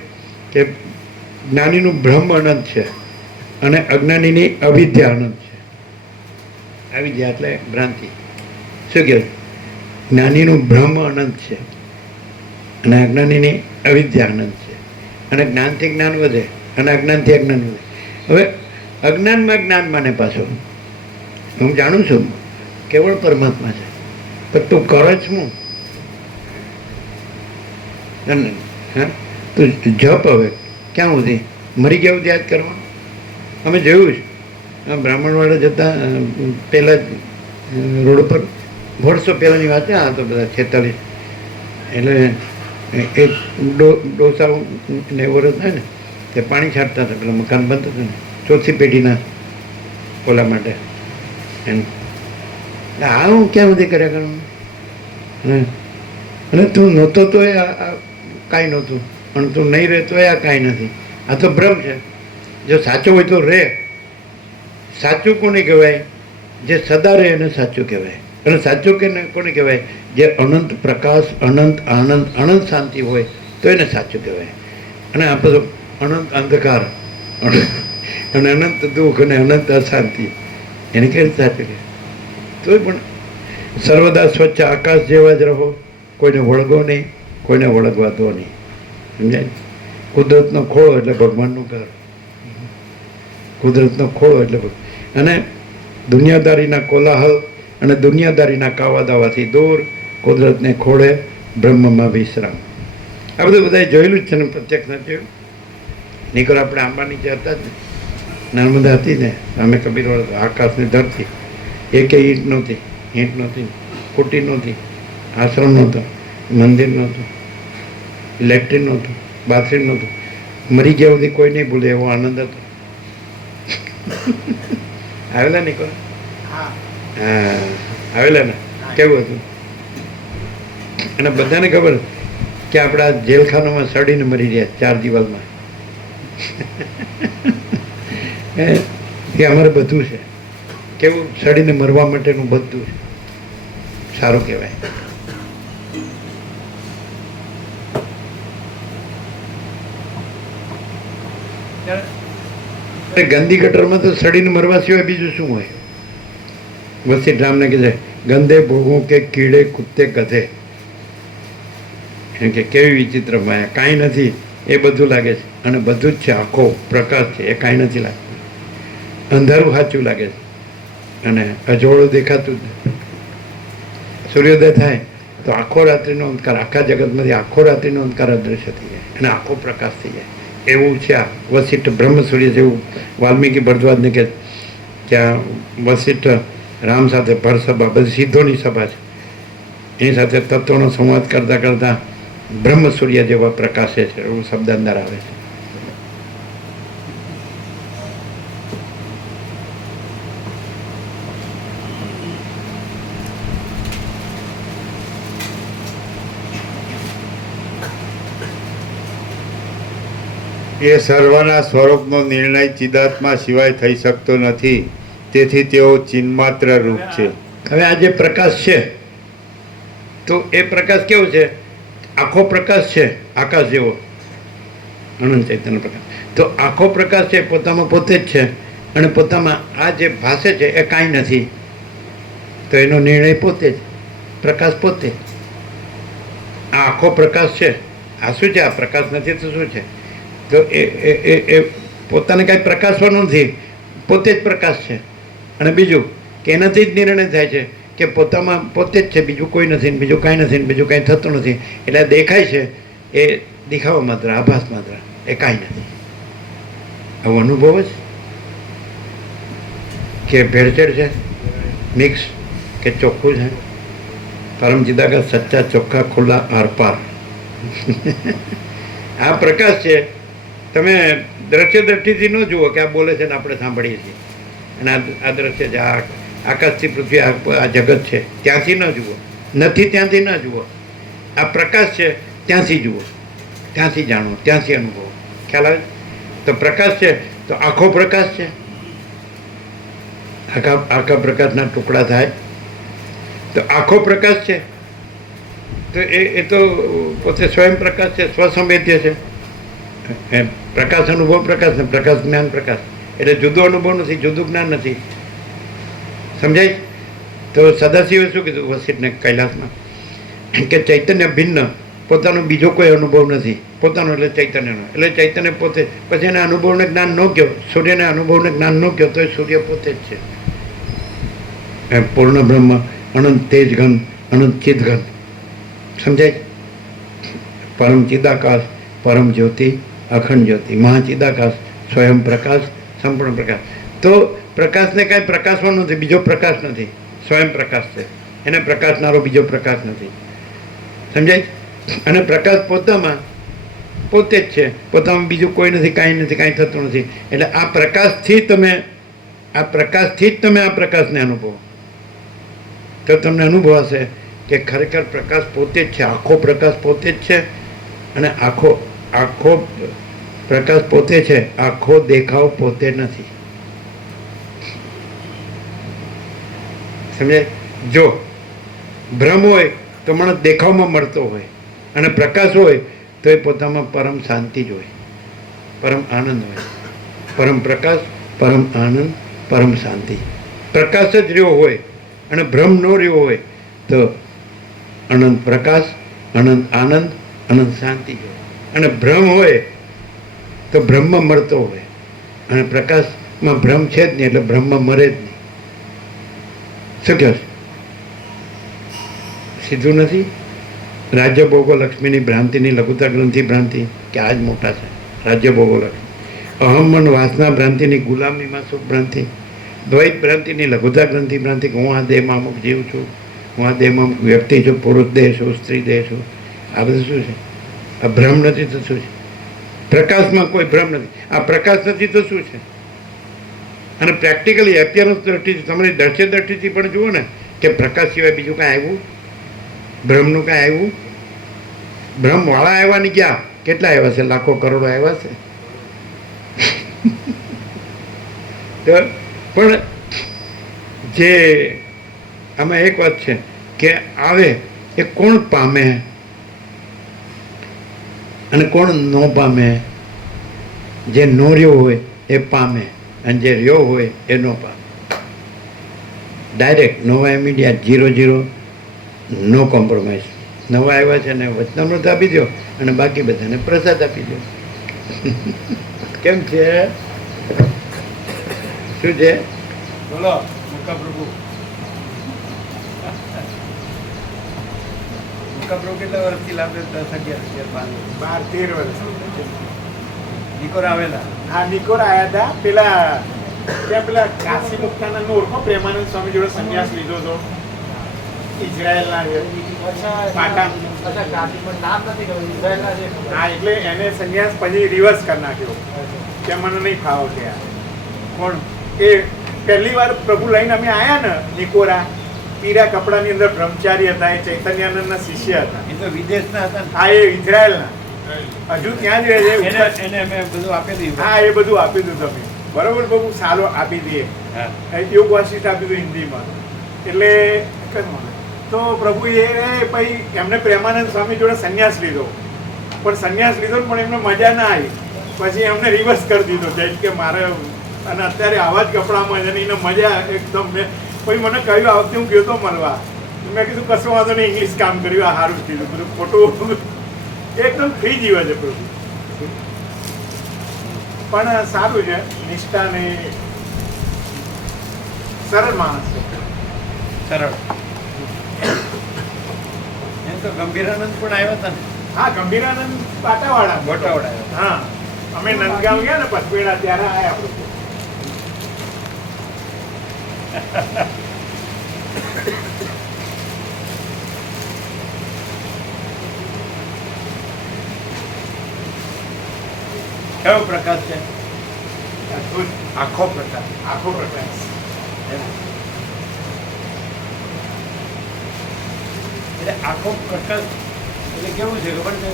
જ્ઞાનીનું બ્રહ્મ અનંત છે અને અજ્ઞાનીની અવિદ્યા અનંત છે. અવિદ્યા એટલે ભ્રાંતિ. શું કહેવાય? જ્ઞાનીનું બ્રહ્મ અનંત છે અને અજ્ઞાનીની અવિદ્યા અનંત છે. અને જ્ઞાનથી જ્ઞાન વધે અને અજ્ઞાનથી અજ્ઞાન વધે. હવે અજ્ઞાનમાં જ્ઞાન માને પાછો, હું જાણું છું કેવળ પરમાત્મા છે, પણ તું કરે જ હું. હા, તું જપ હવે ક્યાં સુધી? મરી ગયા સુધી યાદ કરવાનું. અમે જોયું છે બ્રાહ્મણવાળા જતા પહેલાં રોડ પર વર્ષો પહેલાંની વાત છે. આ તો બધા 46, એટલે એક ડોસા ને વર્ષ થાય ને તે પાણી છાંટતા હતા. પેલા મકાન બંધ હતું ને, ચોથી પેઢીના ઓલા માટે. એમ આ હું ક્યાં સુધી કર્યા કરવાનું? અને તું નહોતો તો એ કાંઈ નહોતું, પણ તું નહીં રહેતો એ આ કાંઈ નથી. આ તો ભ્રમ છે. જો સાચો હોય તો રહે. સાચું કોને કહેવાય? જે સદા રહે એને સાચું કહેવાય. અને સાચું કે કોને કહેવાય? જે અનંત પ્રકાશ, અનંત આનંદ, અનંત શાંતિ હોય તો એને સાચું કહેવાય. અને આ બધું અનંત અંધકાર અને અનંત દુઃખ અને અનંત અશાંતિ, એને કેવી રીતે સાચું કહેવાય? તોય પણ સર્વદા સ્વચ્છ આકાશ જેવા જ રહો, કોઈને વળગો નહીં, કોઈને વળગવા દો નહીં. સમજાય? કુદરતનો ખોળો એટલે ભગવાનનું ઘર. કુદરતનો ખોળો એટલે અને દુનિયાદારીના કોલાહલ અને દુનિયાદારીના કાવા દાવાથી દૂર, કુદરતને ખોળે બ્રહ્મમાં વિશ્રામ. આ બધું બધાએ જોયેલું જ છે ને, પ્રત્યક્ષ જોયું. નીકળ આપણે આંબાની જે હતા જ ને, નર્મદા હતી ને, અમે કબીરવાળા આકાશની ધરતી, એકે ઈંટ નહોતી, કુટી નહોતી, આશ્રમ નહોતો, મંદિર નહોતું, ઇલેક્ટ્રિક નહોતું, બાથરૂમ નહોતું. મરી ગયા સુધી કોઈ નહીં ભૂલે એવો આનંદ હતો. આવેલા નીકળ? હા, આવેલા ને? કેવું હતું? અને બધાને ખબર કે આપણા જેલખાનામાં સડીને મરી રહ્યા 4 દિવાલમાં. કે અમારે બધું છે. કેવું? સડીને મરવા માટેનું બધું છે. સારું કહેવાય. ગંદી ગટરમાં તો સડીને મરવા સિવાય બીજું શું હોય? વશિષ્ઠરામને કહે છે, ગંદે ભોગું કે કીડે કુત્તે ગધે. એમ કે કેવી વિચિત્ર માયા, કાંઈ નથી એ બધું લાગે છે, અને બધું જ છે, આખો પ્રકાશ છે એ કાંઈ નથી લાગતું. અંધારું સાચું લાગે છે અને અજવાળું દેખાતું જ નથી. સૂર્યોદય થાય તો આખો રાત્રિનો અંધકાર, આખા જગતમાંથી આખો રાત્રિનો અંધકાર અદૃશ્ય થઈ જાય અને આખો પ્રકાશ થઈ જાય. એવું છે આ વસિષ્ઠ બ્રહ્મસૂર્ય જેવું વાલ્મીકી ભરદ્વાજને કે ત્યાં વસિષ્ઠ રામ સાથે ભર સભા, બધી સિદ્ધોની સભા છે, એની સાથે તત્વનો સંવાદ કરતાં કરતાં બ્રહ્મસૂર્ય જેવા પ્રકાશે છે એવું શબ્દ અંદર આવે છે. એ સર્વના સ્વરૂપનો નિર્ણય ચિદાત્મા સિવાય થઈ શકતો નથી, તેથી તેઓ ચિન્માત્ર રૂપ છે. હવે આ જે પ્રકાશ છે તો એ પ્રકાશ કેવો છે? આખો પ્રકાશ છે, આકાશ જેવો અનંત ચૈતન્ય પ્રકાશ. તો આખો પ્રકાશ છે પોતામાં પોતે જ છે અને પોતામાં આ જે ભાષે છે એ કાંઈ નથી. તો એનો નિર્ણય પોતે જ, પ્રકાશ પોતે. આ આખો પ્રકાશ છે. આ શું છે? આ પ્રકાશ નથી તો શું છે? તો એ પોતાને કાંઈ પ્રકાશવાનું નથી, પોતે જ પ્રકાશ છે. અને બીજું કે એનાથી જ નિર્ણય થાય છે કે પોતામાં પોતે જ છે, બીજું કોઈ નથી, બીજું કાંઈ નથી, બીજું કાંઈ થતું નથી. એટલે આ દેખાય છે એ દેખાવા માત્ર, આભાસ માત્ર, એ કાંઈ નથી. આવો અનુભવ જ કે ભેળસેળ છે, મિક્સ કે ચોખ્ખું છે? પરમ ચિદાકાશ સચ્ચા ચોખ્ખા ખુલ્લા આરપાર. આ પ્રકાશ છે. તમે દ્રશ્ય દ્રષ્ટિથી ન જુઓ કે આ બોલે છે ને આપણે સાંભળીએ છીએ, અને આ દ્રશ્ય છે, આ આકાશથી પૃથ્વી, આ જગત છે, ત્યાંથી ન જુઓ, નથી ત્યાંથી ન જુઓ. આ પ્રકાશ છે ત્યાંથી જુઓ, ત્યાંથી જાણો, ત્યાંથી અનુભવો. ખ્યાલ આવે? તો પ્રકાશ છે તો આખો પ્રકાશ છે. આખા પ્રકાશના ટુકડા થાય તો આખો પ્રકાશ છે. તો એ તો પોતે સ્વયં પ્રકાશ છે, સ્વસંવેદ્ય છે. પ્રકાશ અનુભવ પ્રકાશ ને પ્રકાશ જ્ઞાન પ્રકાશ, એટલે જુદો અનુભવ નથી, જુદું જ્ઞાન નથી. સમજાય? તો સદાશિવે શું કીધું વસિષ્ઠને કૈલાસમાં કે ચૈતન્ય ભિન્ન, પોતાનો બીજો કોઈ અનુભવ નથી. પોતાનો એટલે ચૈતન્યનો, એટલે ચૈતન્ય પોતે. પછી એને અનુભવને જ્ઞાન ન કહો, સૂર્યને અનુભવને જ્ઞાન ન કહો, તો એ સૂર્ય પોતે જ છે. એમ પૂર્ણ બ્રહ્મ, અનંત તેજ ઘન, અનંત ચિદ ઘન. સમજાય? પરમ ચિદાકાશ, પરમ જ્યોતિ, અખંડ જ્યોતિ, મહાચિદાકાશ, સ્વયં પ્રકાશ, સંપૂર્ણ પ્રકાશ. તો પ્રકાશને કાંઈ પ્રકાશવાનો નથી, બીજો પ્રકાશ નથી, સ્વયં પ્રકાશ છે. એને પ્રકાશનારો બીજો પ્રકાશ નથી. સમજાય? અને પ્રકાશ પોતામાં પોતે જ છે, પોતામાં બીજું કોઈ નથી, કાંઈ નથી, કાંઈ થતું નથી. એટલે આ પ્રકાશથી જ તમે આ પ્રકાશને અનુભવો. તો તમને અનુભવ હશે કે ખરેખર પ્રકાશ પોતે જ છે, આખો પ્રકાશ પોતે જ છે. અને આખો પ્રકાશ પોતે છે, આખો દેખાવ પોતે નથી. સમજાય? જો ભ્રમ હોય તો માણસ દેખાવમાં મળતો હોય, અને પ્રકાશ હોય તો એ પોતામાં પરમ શાંતિ જ હોય, પરમ આનંદ હોય. પરમ પ્રકાશ, પરમ આનંદ, પરમ શાંતિ. પ્રકાશ જ રહ્યો હોય અને ભ્રમ ન રહ્યો હોય તો અનંત પ્રકાશ, અનંત આનંદ, અનંત શાંતિ જ હોય. અને ભ્રમ હોય તો બ્રહ્મ મળતો હોય, અને પ્રકાશમાં ભ્રમ છે જ નહીં, એટલે બ્રહ્મ મરે જ નહીં. શું કહે? સીધું નથી? રાજ્ય ભોગો લક્ષ્મીની ભ્રાંતિની લઘુતા ગ્રંથિ ભ્રાંતિ કે આ જ મોટા છે. રાજ્ય ભોગો લક્ષ્મી, અહમ મન વાસના ભ્રાંતિની ગુલામીમાં સુખ ભ્રાંતિ, દ્વૈત ભ્રાંતિની લઘુતા ગ્રંથિ ભ્રાંતિ કે હું આ દેહમાં અમુક જીવ છું, હું આ દેહમાં અમુક વ્યક્તિ છું, પુરુષ દેહ છું, સ્ત્રી દેહ છું. આ બધું શું છે? આ ભ્રમ નથી તો શું છે? પ્રકાશમાં કોઈ ભ્રમ નથી. આ પ્રકાશ નથી તો શું છે? અને પ્રેક્ટિકલી એપિયરન્સ દ્રષ્ટિથી, તમારી દર્શન દ્રષ્ટિથી પણ જુઓ ને કે પ્રકાશ સિવાય બીજું કાંઈ આવ્યું? ભ્રમનું કાંઈ આવ્યું? ભ્રમવાળા આવ્યા ને ક્યાં? કેટલા આવ્યા છે? લાખો કરોડો આવ્યા છે. પણ જે આમાં એક વાત છે કે આવે એ કોણ પામે અને કોણ ન પામે. જે ન રહ્યો હોય એ પામે, અને જે રહ્યો હોય એ ન પામે. ડાયરેક્ટ નવા ઇમીડિયા 0-0, નો કોમ્પ્રોમાઇઝ. નવા આવ્યા છે ને વચનામૃત આપી દો, અને બાકી બધાને પ્રસાદ આપી દો. કેમ છે? શું છે? બોલો મુકા પ્રભુ. આપણા પ્રભુ કેટલા વર્ષથી લાભે? 12-13 વર્ષ. નિકોર આવેલા. હા, નિકોર આયા હતા. ત્યાં પેલા કાશી મુક્તાનંદ ઓળખો? પ્રેમાનંદ સ્વામી જોડે સંન્યાસ લીધો હતો ઇઝરાયલના છે. પાટણ. હા, એટલે એને સંન્યાસ પછી રિવર્સ કરી નાખ્યો કે મને નહીં ફાવો ત્યાં. કોણ? એ પહેલી વાર પ્રભુ લઈને અમે આયા ને નિકોરા, પીળા કપડાની અંદર બ્રહ્મચારી હતા. એ ચૈતન્યાનંદના શિષ્ય હતા. એ તો વિદેશના હતા ને. હા, એ ઇઝરાયલના. હજુ ત્યાં જ રહે છે. એને અમે બધું આપેલું. હા, એ બધું આપી દીધું તમે. બરોબર, બહુ સારો આપી દઈએ. હા. યોગ વાસિષ્ઠ આપી દીધું હિન્દીમાં. એટલે તો પ્રભુએ પછી એમને પ્રેમાનંદ સ્વામી જોડે સંન્યાસ લીધો. પણ સંન્યાસ લીધો પણ એમને મજા ના આવી. પછી એમને રિવર્સ કરી દીધો કે મારે, અને અત્યારે આવા જ કપડામાં છે ને એને મજા એકદમ. પછી મને કહ્યું આ વખતે હું ગયો તો મળવા. મેં કીધું કશું વાંધો નહીં, ઇંગ્લિશ કામ કર્યું, આ સારું કીધું, બધું ખોટું. એકદમ ફ્રી જીવે છે પ્રભુ. પણ સારું છે, નિષ્ઠા ને સરળ માણસ છે. સરળ. એમ તો ગંભીરાનંદ પણ આવ્યા હતા ને. હા, ગંભીરાનંદ પાટાવાળા. ગોટાવાળા. હા, અમે નંદગાંવ ગયા ને પસવેડા ત્યારે આયા પ્રભુ. કેવો પ્રકાશ છે? અદ્ભુત. આખો પ્રકાશ. આખો પ્રકાશ. એટલે આખો પ્રકાશ એટલે કેવું છે ખબર છે?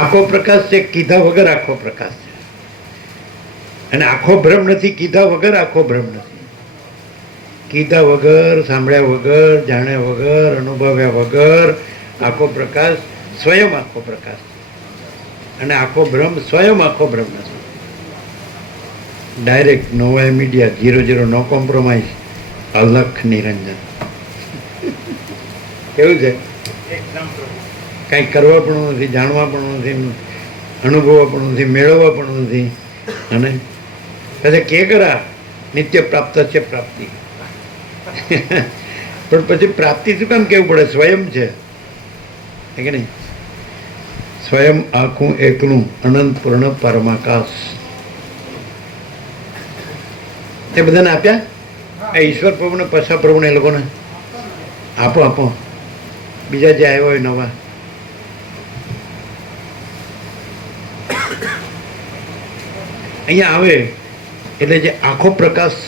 આખો પ્રકાશ છે, કીધા વગર આખો પ્રકાશ છે. અને આખો બ્રહ્મ નથી, કીધા વગર આખો બ્રહ્મ નથી. કીધા વગર, સાંભળ્યા વગર, જાણ્યા વગર, અનુભવ્યા વગર આખો પ્રકાશ સ્વયં આખો પ્રકાશ. અને આખો બ્રહ્મ સ્વયં આખો બ્રહ્મ નથી. ડાયરેક્ટ, નો મીડિયા, 0-0, નો કોમ્પ્રોમાઇઝ, અલખ નિરંજન. કેવું છે? એકદમ પ્રભુ. કાંઈ કરવા પણ નથી, જાણવા પણ નથી, અનુભવવા પણ નથી, મેળવવા પણ નથી. અને પછી કે કરા નિત્ય પ્રાપ્ત છે પ્રાપ્તિ. પણ પછી પ્રાપ્તિ શું કામ કેવું પડે? સ્વયં છે કે નહીં? સ્વયં આખું એકલું અનંત પૂર્ણ પરમાકાશ. એ બધાને આપ્યા. આ ઈશ્વર પ્રભુને, પશા પ્રભુને, એ લોકોને આપો આપો. બીજા જે આવ્યા હોય નવા. અહીંયા આવે એટલે જે આખો પ્રકાશ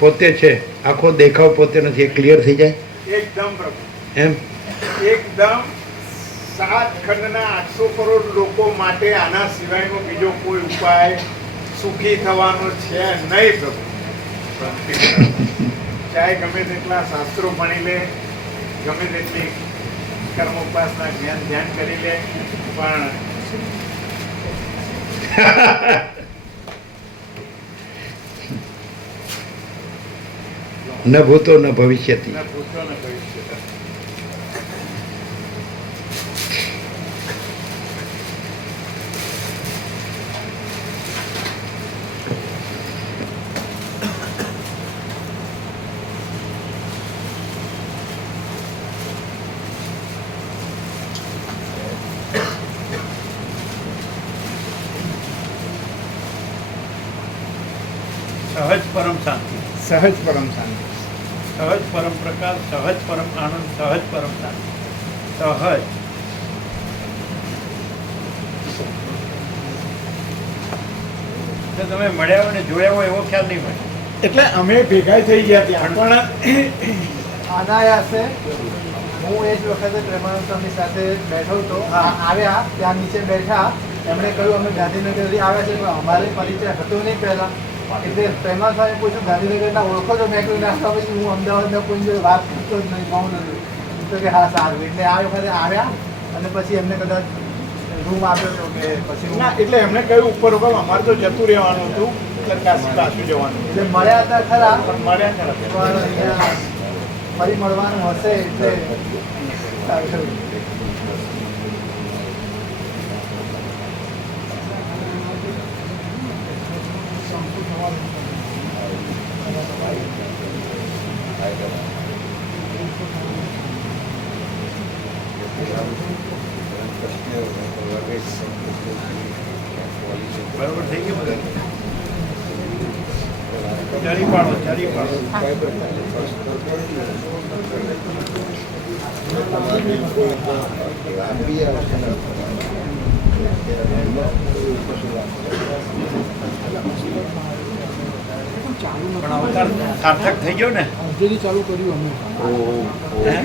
પોતે છે, આખો દેખાવ પોતે નથી, એ ક્લિયર થઈ જાય એકદમ પ્રભુ. એમ. એકદમ 7 ખંડના 800 કરોડ લોકો માટે આના સિવાયનો બીજો કોઈ ઉપાય સુખી થવાનો છે નહીં પ્રભુ. ચાહે ગમે તેટલા શાસ્ત્રો ભણી લે, ગમે તેટલી કર્મ ઉપાસના ધ્યાન કરી લે, પણ ન ભૂતો ન ભવિષ્યતિ. ન ભૂતો ન ભવિષ્ય. સહજ પરમ શાંતિ, સહજ પરમ શાંતિ. સહજ પરમ પ્રકાશ, સહજ પરમ આનંદ, સહજ પરમ શાંતિ. સહજ. તમે મળ્યા હોય ને જોયા હોય એવો ખ્યાલ નહીં હોય. એટલે અમે ભેગા થઈ ગયા ત્યાં, પણ અનાયાસે હું એ જ વખતે પ્રેમાનંદ સ્વામી સાથે બેઠો હતો. આવ્યા ત્યાં નીચે બેઠા. એમણે કહ્યું અમે ગાંધીનગરથી આવ્યા છે, પણ અમારે પરિચય હતો નહીં પહેલા. એટલે પ્રેમાનંદ સ્વામી પૂછ્યું ગાંધીનગરના ઓળખો છો? મેં કહ્યું ના પછી હું અમદાવાદના કોઈ જોડે વાત કરતો જ નહીં, કહું નથી. તો કે હા સારું. એટલે આ વખતે આવ્યા અને પછી એમને કદાચ રૂમ આપ્યો હતો કે પછી ના, એટલે એમને કહ્યું ઉપર ઉપર અમારે તો જતું રહેવાનું હતું, એટલે કાશી જવાનું. એટલે મળ્યા હતા ખરા, પણ મળ્યા ખરા. પણ અહીંયા ફરી મળવાનું હશે એટલે સારું. બરોબર થઈ ગયું બધું. ચરી પાડો, ચરી પાડો. પણ અવતાર સાર્થક થઈ ગયો ને. ચાલુ કર્યું અમે. હે?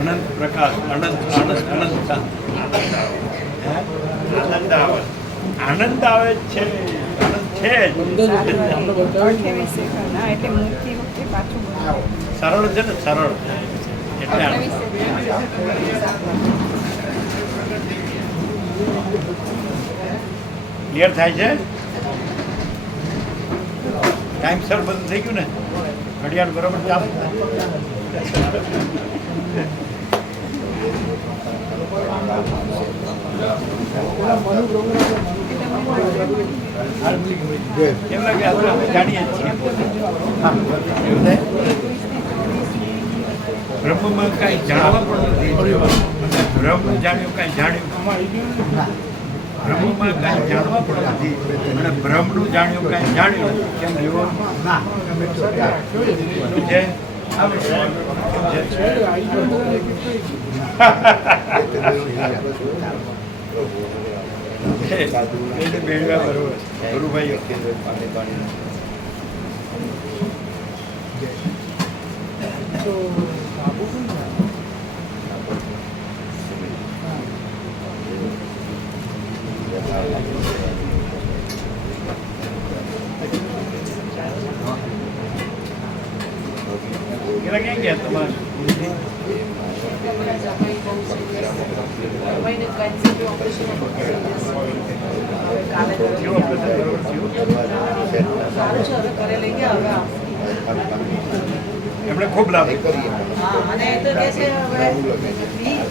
અનંત પ્રકાશ, અનંત આનંદ, અનંત હે? આનંદ આવે, આનંદ આવે છે, આનંદ છે જ. એટલે મૂર્તિ વખતે પાછું સરળ છે ને, સરળ એટલે આનંદ. ક્લિયર થાય છે. ટાઈમસર બધું થઈ ગયું ને, ઘડિયાળ બરોબર ચાલુ એમ લાગે આપણે અમે જાણીએ જ છીએ. હા, એવું થાય. બ્રહ્મમાં કાંઈ જાણવા પણ નથી. બ્રહ્મ જાણ્યું કાંઈ જાણ્યું, બ્રહ્મમાં કાંઈ જાણવા પણ નથી અને બ્રહ્મનું જાણ્યું કાંઈ જાણ્યું નથી. કેમ લેવો છે? મેળવ્યા બરોબર ગુરુભાઈ. કેટલા ક્યાં ગયા તમારે? એમણે ખૂબ લાભ અને એ તો કે છે હવે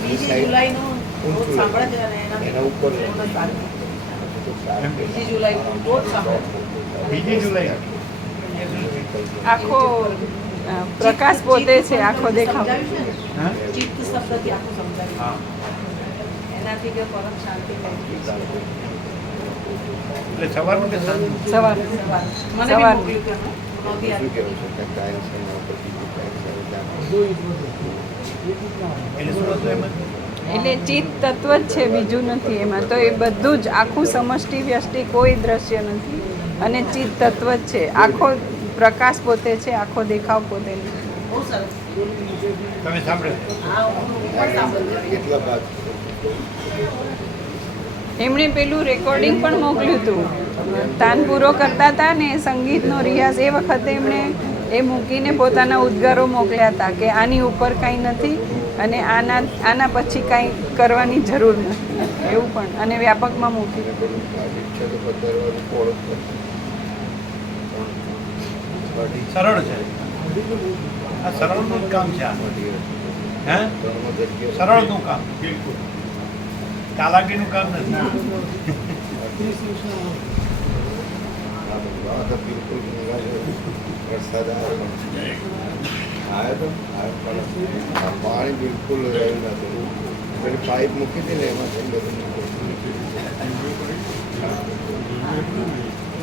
20 જુલાઈનું રોજ સાંભળે છે અને એના ઉપર 20 જુલાઈનું રોજ સાંભળે. 2 જુલાઈ આખો પ્રકાશ પોતે છે, આખો દેખાવ. હા? ચિત્ત શબ્દથી આખું સમજાવ્યું. હા, એનાથી કે પરમ શાંતિ થાય છે. એટલે સવારનું કે સાંજનું? સવાર મને બી સવાર. મોકલ્યું કે હું નહોતી આવી. એટલે શું હતું એમાં? એટલે ચિત્ત તત્વ જ છે, બીજું નથી એમાં. તો એ બધું જ આખું સમષ્ટિ વ્યષ્ટિ કોઈ દ્રશ્ય નથી અને ચિત્ત તત્વ જ છે. આખો પ્રકાશ પોતે છે, આખો દેખાવ પોતે નથી. બહુ સરસ. તમે સાંભળ્યું? હા, હું પણ સાંભળ્યું. એમણે પેલું રેકોર્ડિંગ પણ મોકલ્યું હતું. તાનપૂરો કરતા હતા ને સંગીતનો રિયાઝ, એ વખતે એમણે એ મૂકીને પોતાના ઉદ્ગારો મોકલ્યા હતા કે આની ઉપર કાંઈ નથી અને આના પછી કાંઈ કરવાની જરૂર નથી, એવું પણ. અને વ્યાપકમાં મૂક્યું. સરળ છે. આ સરળનું જ કામ છે. આ હે સરળનું કામ, બિલકુલ ચાલાકીનું કામ નથી. પાણી બિલકુલ રહ્યું નથી. પેલી પાઇપ મૂકી હતી ને એમાં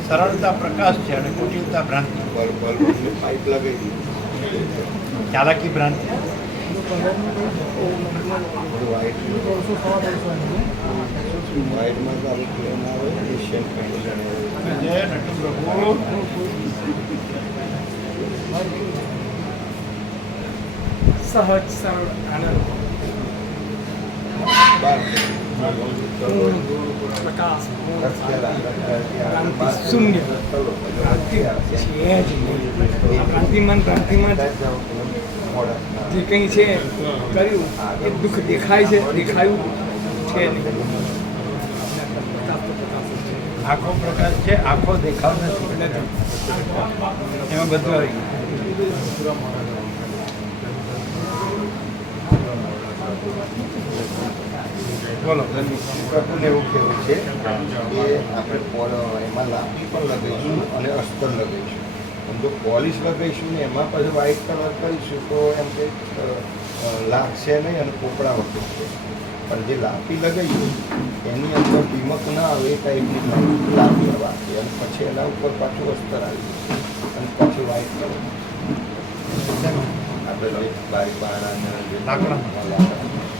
સરળતા પ્રકાશ છે અને કુટિલતા ભ્રાંતિ. પાઇપ લગાવી ચાલાકી ભ્રાંતિ. વાઇટમાં તો આપણે પ્લેન આવે એશિયન પેઇન્ટ જય નટુ પ્રભુ. સહજ સરળ આનંદ પ્રકાશ શૂન્ય ક્રાંતિમાન જે કંઈ છે કર્યું એ દુઃખ દેખાય છે, દેખાયું છે નહીં. આખો પ્રકાશ છે, આખો દેખાવ નથી. એમાં બધું આવી ગયું. બોલો. પ્રભુને એવું કહેવું છે કે આપણે એમાં લાંબી પણ લગાવીશું અને અસ્તર લગાવીશું. અને જો પોલિશ લગાવીશું ને એમાં પછી વ્હાઇટ કલર કરીશું તો એમ કંઈક લાગશે નહીં અને પોપડા વધશે. પણ જે લાપી લગાવીએ એની અંદર દીમક ના આવે એ ટાઈપની લાપી લગાવી અને પછી એના ઉપર પાછું અસ્તર આવી અને પછી વ્હાઇટ કલર આપણે જે બારી બારણા લાકડા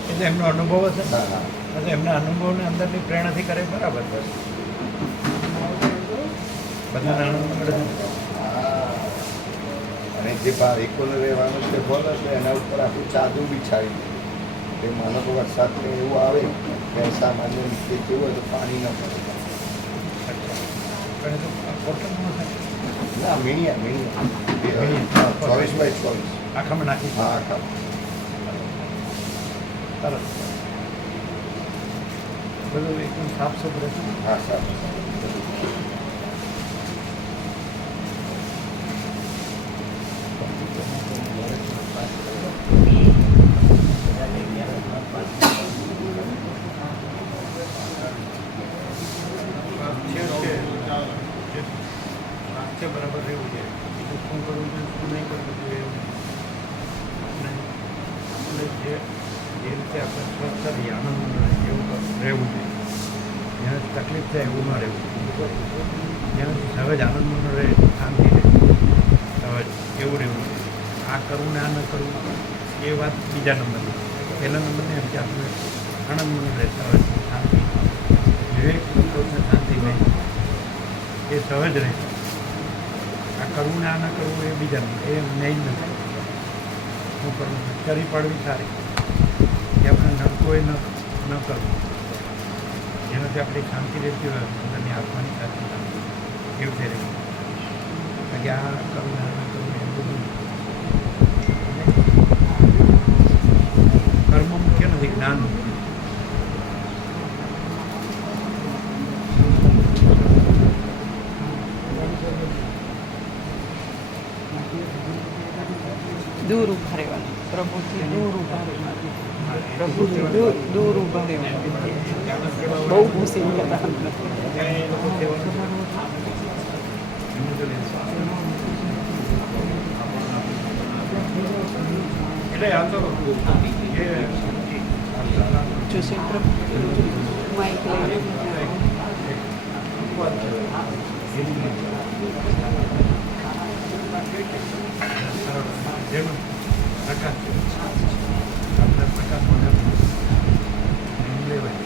એટલે એમનો અનુભવ હશે. હા હા એટલે એમના અનુભવને અંદરની પ્રેરણાથી કરે બરાબર છે. બધાને આનંદ મળે છે. અને જે બારીકોને રહેવાનું છે હોલ એટલે એના ઉપર આખું ચાદુ બિછાવી દે માનો કે વરસાદ ને એવું આવે કે સામાન્ય રીતે જેવું હોય તો પાણી ન પડે. પણ એ તો કોટનનું છે. ના મીણિયા 24x24 આખામાં નાખી હા આખા સરસ. બધું એકદમ સાફ સુથરું છે. હા સારું સ્વાસ્થ્ય બરાબર રહેવું છે. બીજું શું કરવું છે શું નહીં કરવું જોઈએ અને આપણે જે રીતે આપણે સ્વસ્થ રહીએ આનંદ એવું રહેવું જોઈએ. જ્યાં તકલીફ થાય એવું ન રહેવું. જ્યાં સહજ આનંદમાં ન રહે શાંતિ રહે સહજ એવું રહેવું જોઈએ. આ કરવું ને આ ન કરવું એ વાત બીજા નંબરની. પહેલા નંબરની એમ કે આપણે આનંદમાં રહે સહજ શાંતિ વિવેક સંતોષ શાંતિ નહીં એ સહજ રહે. આ કરવું ને આ ન કરવું એ બીજા નંબર એ નહીં નથી. શું કરવું કરી પડવી સારી એ આપણે નડતું એ ન કરવું. જેનાથી આપણી શાંતિ રહેતી હોય અંદરની આત્માની શાંતિ એવું થઈ રહ્યું. કે આ કરવું ને આ ન કરવું એ બધું કર્મ મુખ્ય નથી, જ્ઞાન મુખ્ય. દૂર ઉભા રહેવાનું, પ્રભુથી દૂર ઉભા રહેવાનું, પ્રભુથી દૂર ઉભા રહેવાનું. બહુ મુસીબત હતા. એટલે આ તો એ જોશે પ્રભુ માઇક લઈને જેનું પ્રકાશ આપણે પ્રકાશ વગર લેવાય.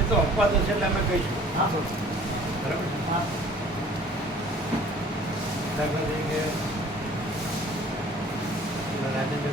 એ તો અપવાદ હશે એટલે અમે કહીશું. બરાબર છે. દાખલા તરીકે રાજેન્દ્ર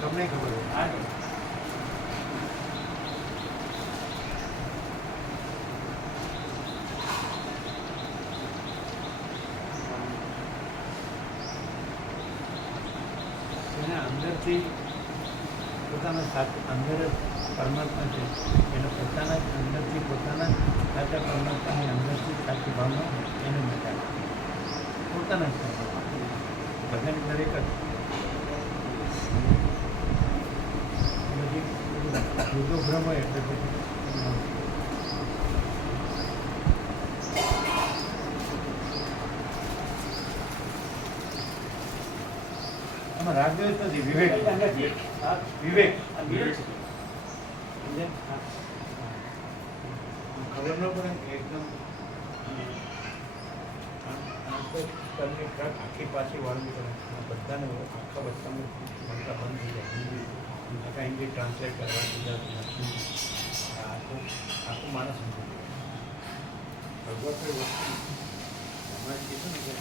તમને ખબર હોય. એના અંદરથી પોતાના અંદર પરમાત્મા છે એને પોતાના જ અંદરથી પોતાના સાચા પરમાત્માની અંદરથી સાચી ભાવના એને મટાડે પોતાના જ બધાની દરેક જ જુદો ભ્રમ હોય એટલે પછી રાગદ્વેષ નથી, વિવેક વિવેક ખબર ન પડે કે એકદમ તમને આખી પાછી વાળવી પડે બધાને આખા બધાને ભણતા બંધ થઈ જાય આખા હિન્દી ટ્રાન્સલેટ કરવા ગુજરાતીમાં આખું આખું માણસ ભગવત કોઈ વસ્તુ હમણાં કીધું ને કે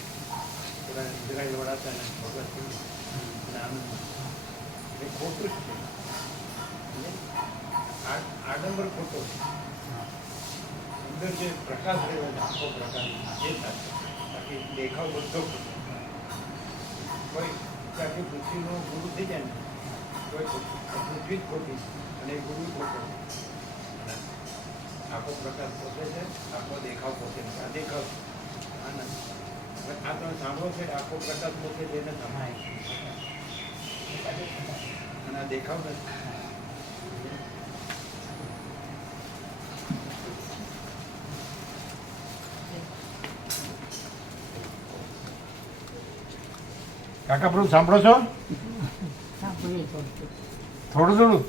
પેલા ઇઝરાયલ વડાતા ને ભગવત કેવું અને આનંદ એ ખોટું જ છે આડંબર ખોટો છે અંદર જે પ્રકાશ રહ્યો છે આખો પ્રકાશ એ થશે બાકી દેખાવ બધો ખોટો કોઈ આખી પૃથ્વીનો ગુરુ થઈ જાય ને કોઈ પૃથ્વી જ ખોટી અને એ ગુરુ ખોટો આખો પ્રકાશ પોતે છે આખો દેખાવ પોતે છે આ દેખાવ આનંદ હવે આ તમે સાંભળો છે આખો પ્રકાશ પોતે છે એને સમાય અને આ દેખાવ નથી કાકા પ્રભુ સાંભળો છો થોડું થોડું